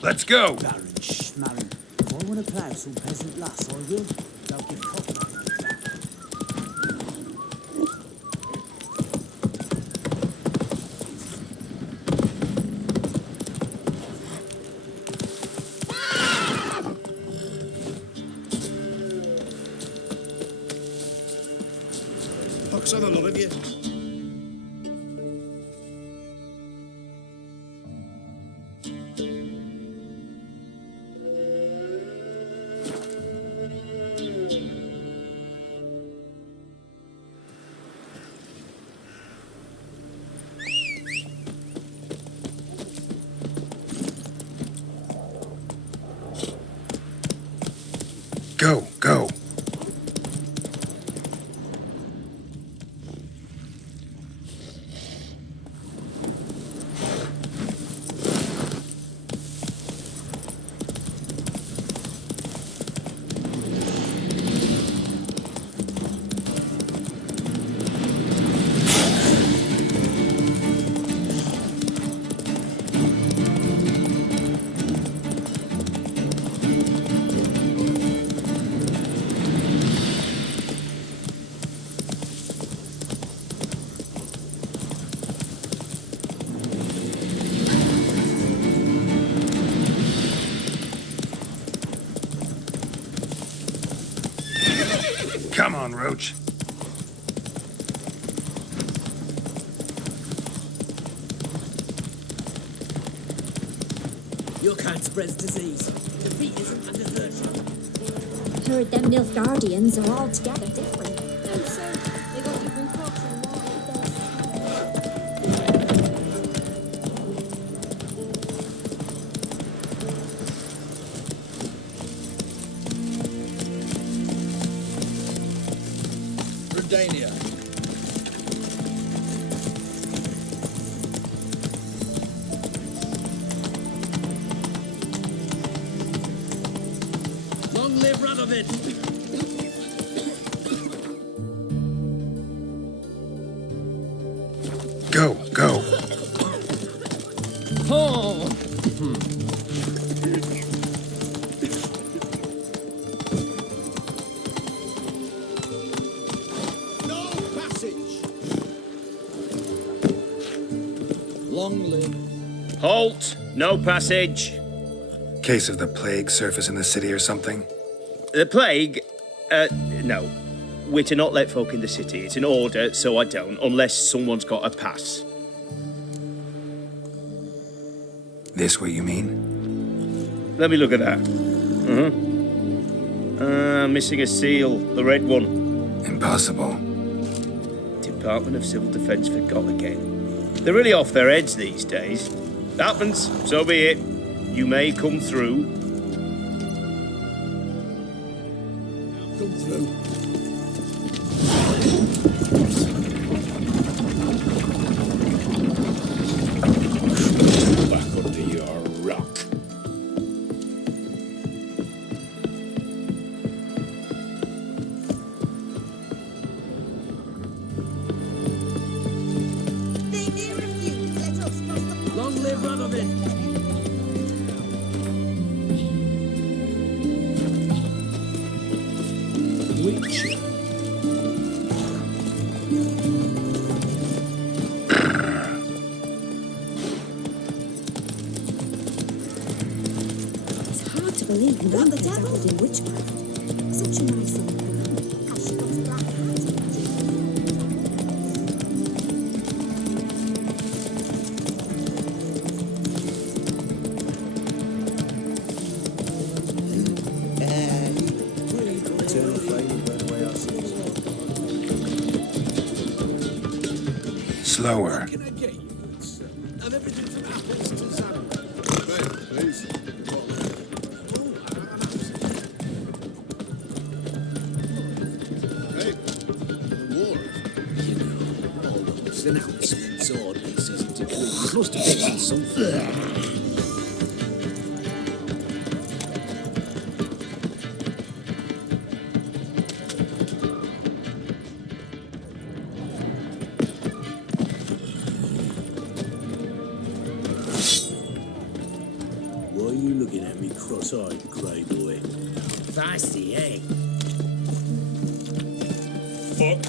Let's go. Baron, shh, Marin. If I want to play some peasant lass, I will. They'll give cock back. Pox on a lot of you. Go, go. Come on, Roach. Your kind spreads disease. Defeat isn't under third shot. Heard them Nilfgaardians are altogether different. Oh, so they got different crops and Redania. Long live Radovid! Go. Oh. No passage. Long live. Halt! No passage. Case of the plague surface in the city or something? The plague? No. We're to not let folk in the city. It's an order, so I don't, unless someone's got a pass. This what you mean? Let me look at that. Missing a seal, the red one. Impossible. Department of Civil Defence forgot again. They're really off their heads these days. Happens, so be it. You may come through. Come through. Back under your rock. Long live Radovid. Witcher. It's hard to believe what the devil did witchcraft. Such a nice old girl. Has she got a black hat? Turn the flame and burn away our sins. Slower. Can I get you, good sir? And everything from apples to salmon. Please. Hey, the war. You know, all those announcements, ordinances and decrees must have been something. Why are you looking at me cross-eyed, grey boy? Feisty, eh? Fuck.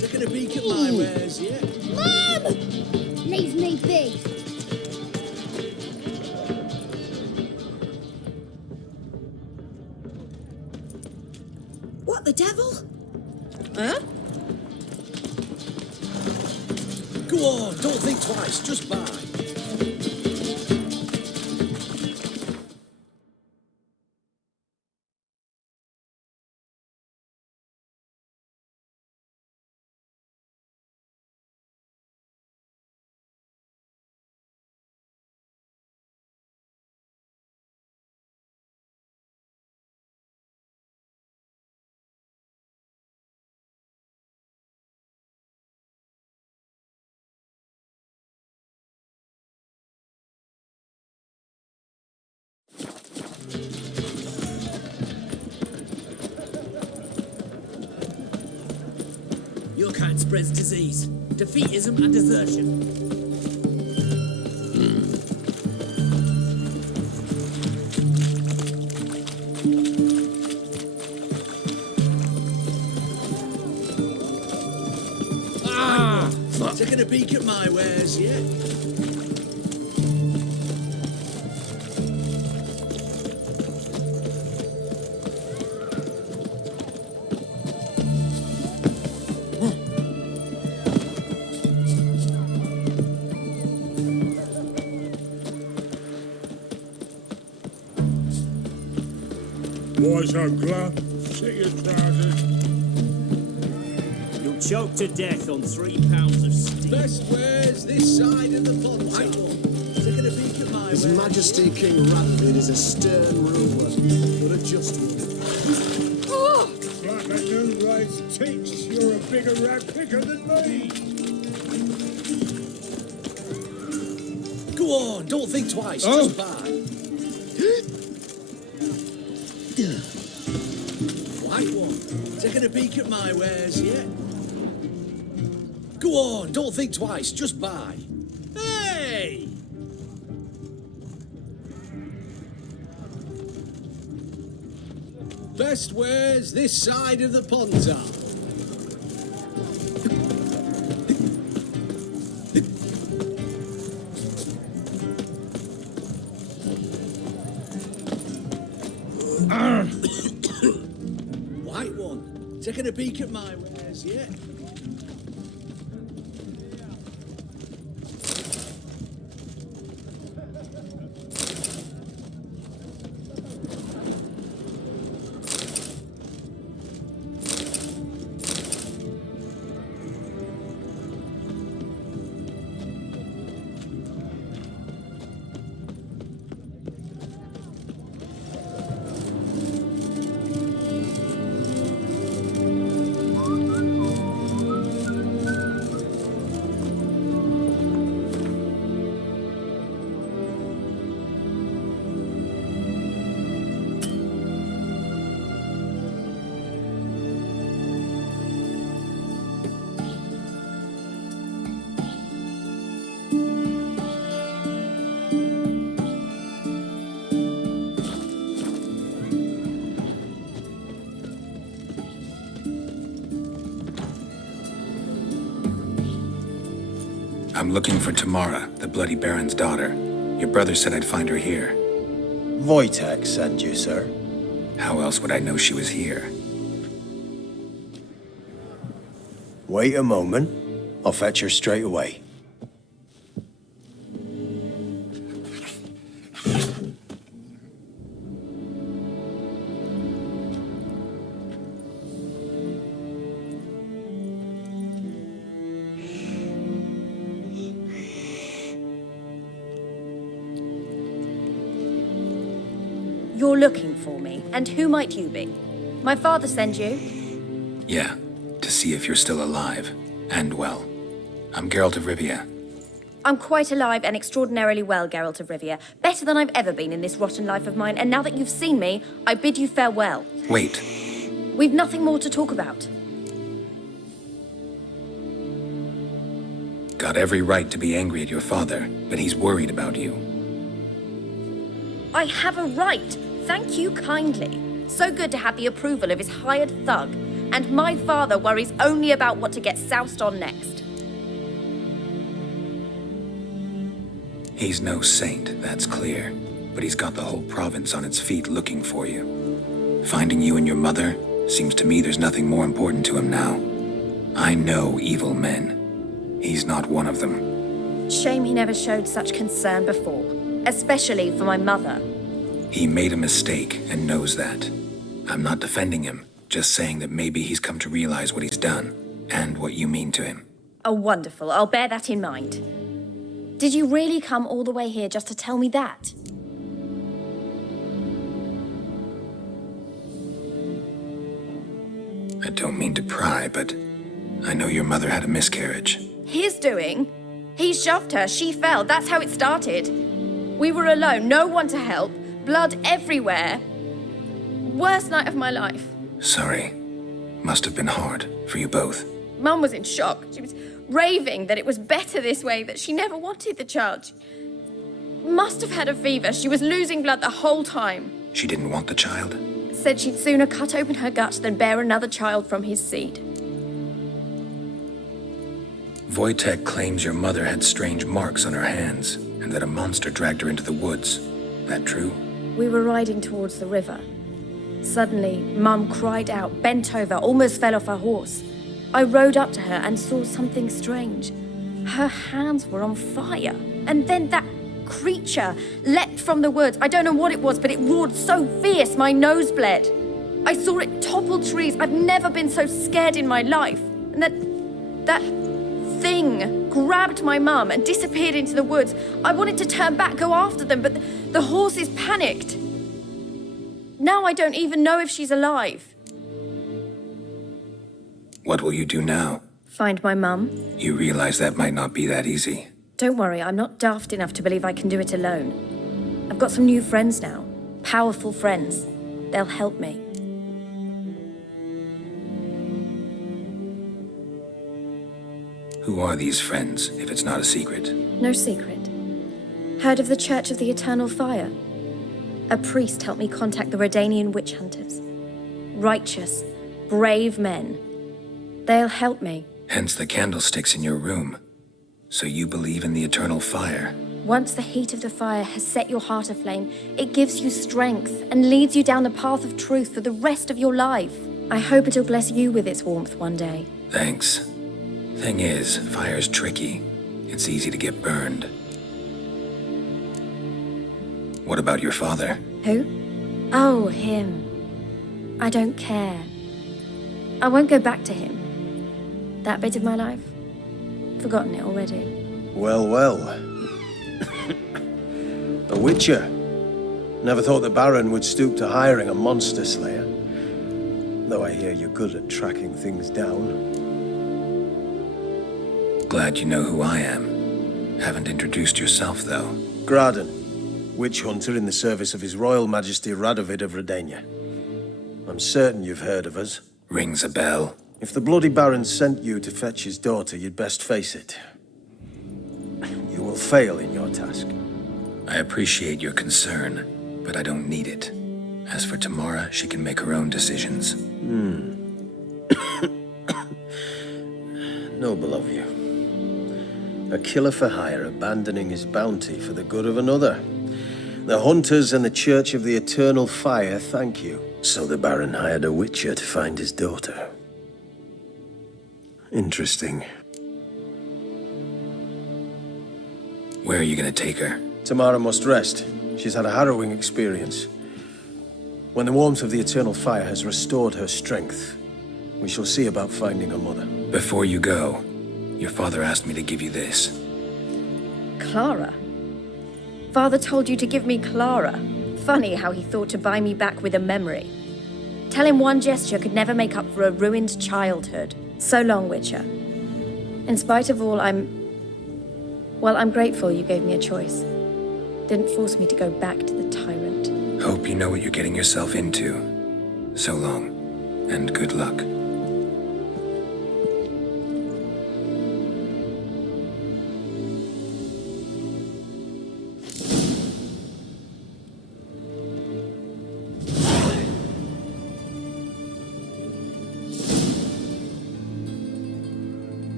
Taking a peek at my wares, yeah? Mum! Leave me be. What the devil? Huh? Go on, don't think twice, just buy. Your kind spreads disease, defeatism and desertion. Taking a peek at my wares, yeah? Why so glum? Sit your trousers. You'll choke to death on 3 pounds of steel. Best wares this side of the pond. Taking a peek at my His wares. Majesty King Radovid is a stern ruler, but a just one. Like a new race teach, you're a bigger rag picker than me. Go on, don't think twice, Oh. just buy. White one, taking a peek at my wares yet? Go on, don't think twice, just buy. Hey! Best wares this side of the Pontar. White one, taking a peek at my wares yet? I'm looking for Tamara, the Bloody Baron's daughter. Your brother said I'd find her here. Wojtek sent you, sir. How else would I know she was here? Wait a moment. I'll fetch her straight away. You're looking for me, and who might you be? My father sent you? Yeah, to see if you're still alive. And well. I'm Geralt of Rivia. I'm quite alive and extraordinarily well, Geralt of Rivia. Better than I've ever been in this rotten life of mine, and now that you've seen me, I bid you farewell. Wait. We've nothing more to talk about. Got every right to be angry at your father, but he's worried about you. I have a right. Thank you kindly. So good to have the approval of his hired thug. And my father worries only about what to get soused on next. He's no saint, that's clear. But he's got the whole province on its feet looking for you. Finding you and your mother, seems to me there's nothing more important to him now. I know evil men. He's not one of them. Shame he never showed such concern before. Especially for my mother. He made a mistake and knows that. I'm not defending him, just saying that maybe he's come to realize what he's done, and what you mean to him. Oh, wonderful. I'll bear that in mind. Did you really come all the way here just to tell me that? I don't mean to pry, but I know your mother had a miscarriage. His doing? He shoved her, she fell, that's how it started. We were alone, no one to help, blood everywhere. Worst night of my life. Sorry. Must have been hard for you both. Mum was in shock. She was raving that it was better this way, that she never wanted the child. She must have had a fever. She was losing blood the whole time. She didn't want the child? Said she'd sooner cut open her gut than bear another child from his seed. Wojtek claims your mother had strange marks on her hands, and that a monster dragged her into the woods. That true? We were riding towards the river. Suddenly, Mum cried out, bent over, almost fell off her horse. I rode up to her and saw something strange. Her hands were on fire. And then that creature leapt from the woods. I don't know what it was, but it roared so fierce my nose bled. I saw it topple trees. I've never been so scared in my life. And that thing grabbed my mum and disappeared into the woods. I wanted to turn back, go after them, but the horses panicked. Now I don't even know if she's alive. What will you do now? Find my mum. You realize that might not be that easy. Don't worry, I'm not daft enough to believe I can do it alone. I've got some new friends now. Powerful friends. They'll help me. Who are these friends, if it's not a secret? No secret. Heard of the Church of the Eternal Fire? A priest helped me contact the Redanian witch hunters. Righteous, brave men. They'll help me. Hence the candlesticks in your room. So you believe in the eternal fire? Once the heat of the fire has set your heart aflame, it gives you strength and leads you down the path of truth for the rest of your life. I hope it'll bless you with its warmth one day. Thanks. Thing is, fire's tricky. It's easy to get burned. What about your father? Who? Oh, him. I don't care. I won't go back to him. That bit of my life? Forgotten it already. Well, well. A witcher. Never thought the Baron would stoop to hiring a monster slayer. Though I hear you're good at tracking things down. Glad you know who I am. Haven't introduced yourself, though. Graden, witch hunter in the service of His Royal Majesty Radovid of Redania. I'm certain you've heard of us. Rings a bell. If the Bloody Baron sent you to fetch his daughter, you'd best face it. You will fail in your task. I appreciate your concern, but I don't need it. As for Tamara, she can make her own decisions. Noble of you. A killer for hire abandoning his bounty for the good of another. The hunters and the Church of the Eternal Fire thank you. So the Baron hired a witcher to find his daughter. Interesting. Where are you gonna take her? Tamara must rest. She's had a harrowing experience. When the warmth of the Eternal Fire has restored her strength, we shall see about finding her mother. Before you go, your father asked me to give you this. Clara? Father told you to give me Clara. Funny how he thought to buy me back with a memory. Tell him one gesture could never make up for a ruined childhood. So long, Witcher. In spite of all, I'm grateful you gave me a choice. Didn't force me to go back to the tyrant. Hope you know what you're getting yourself into. So long, and good luck.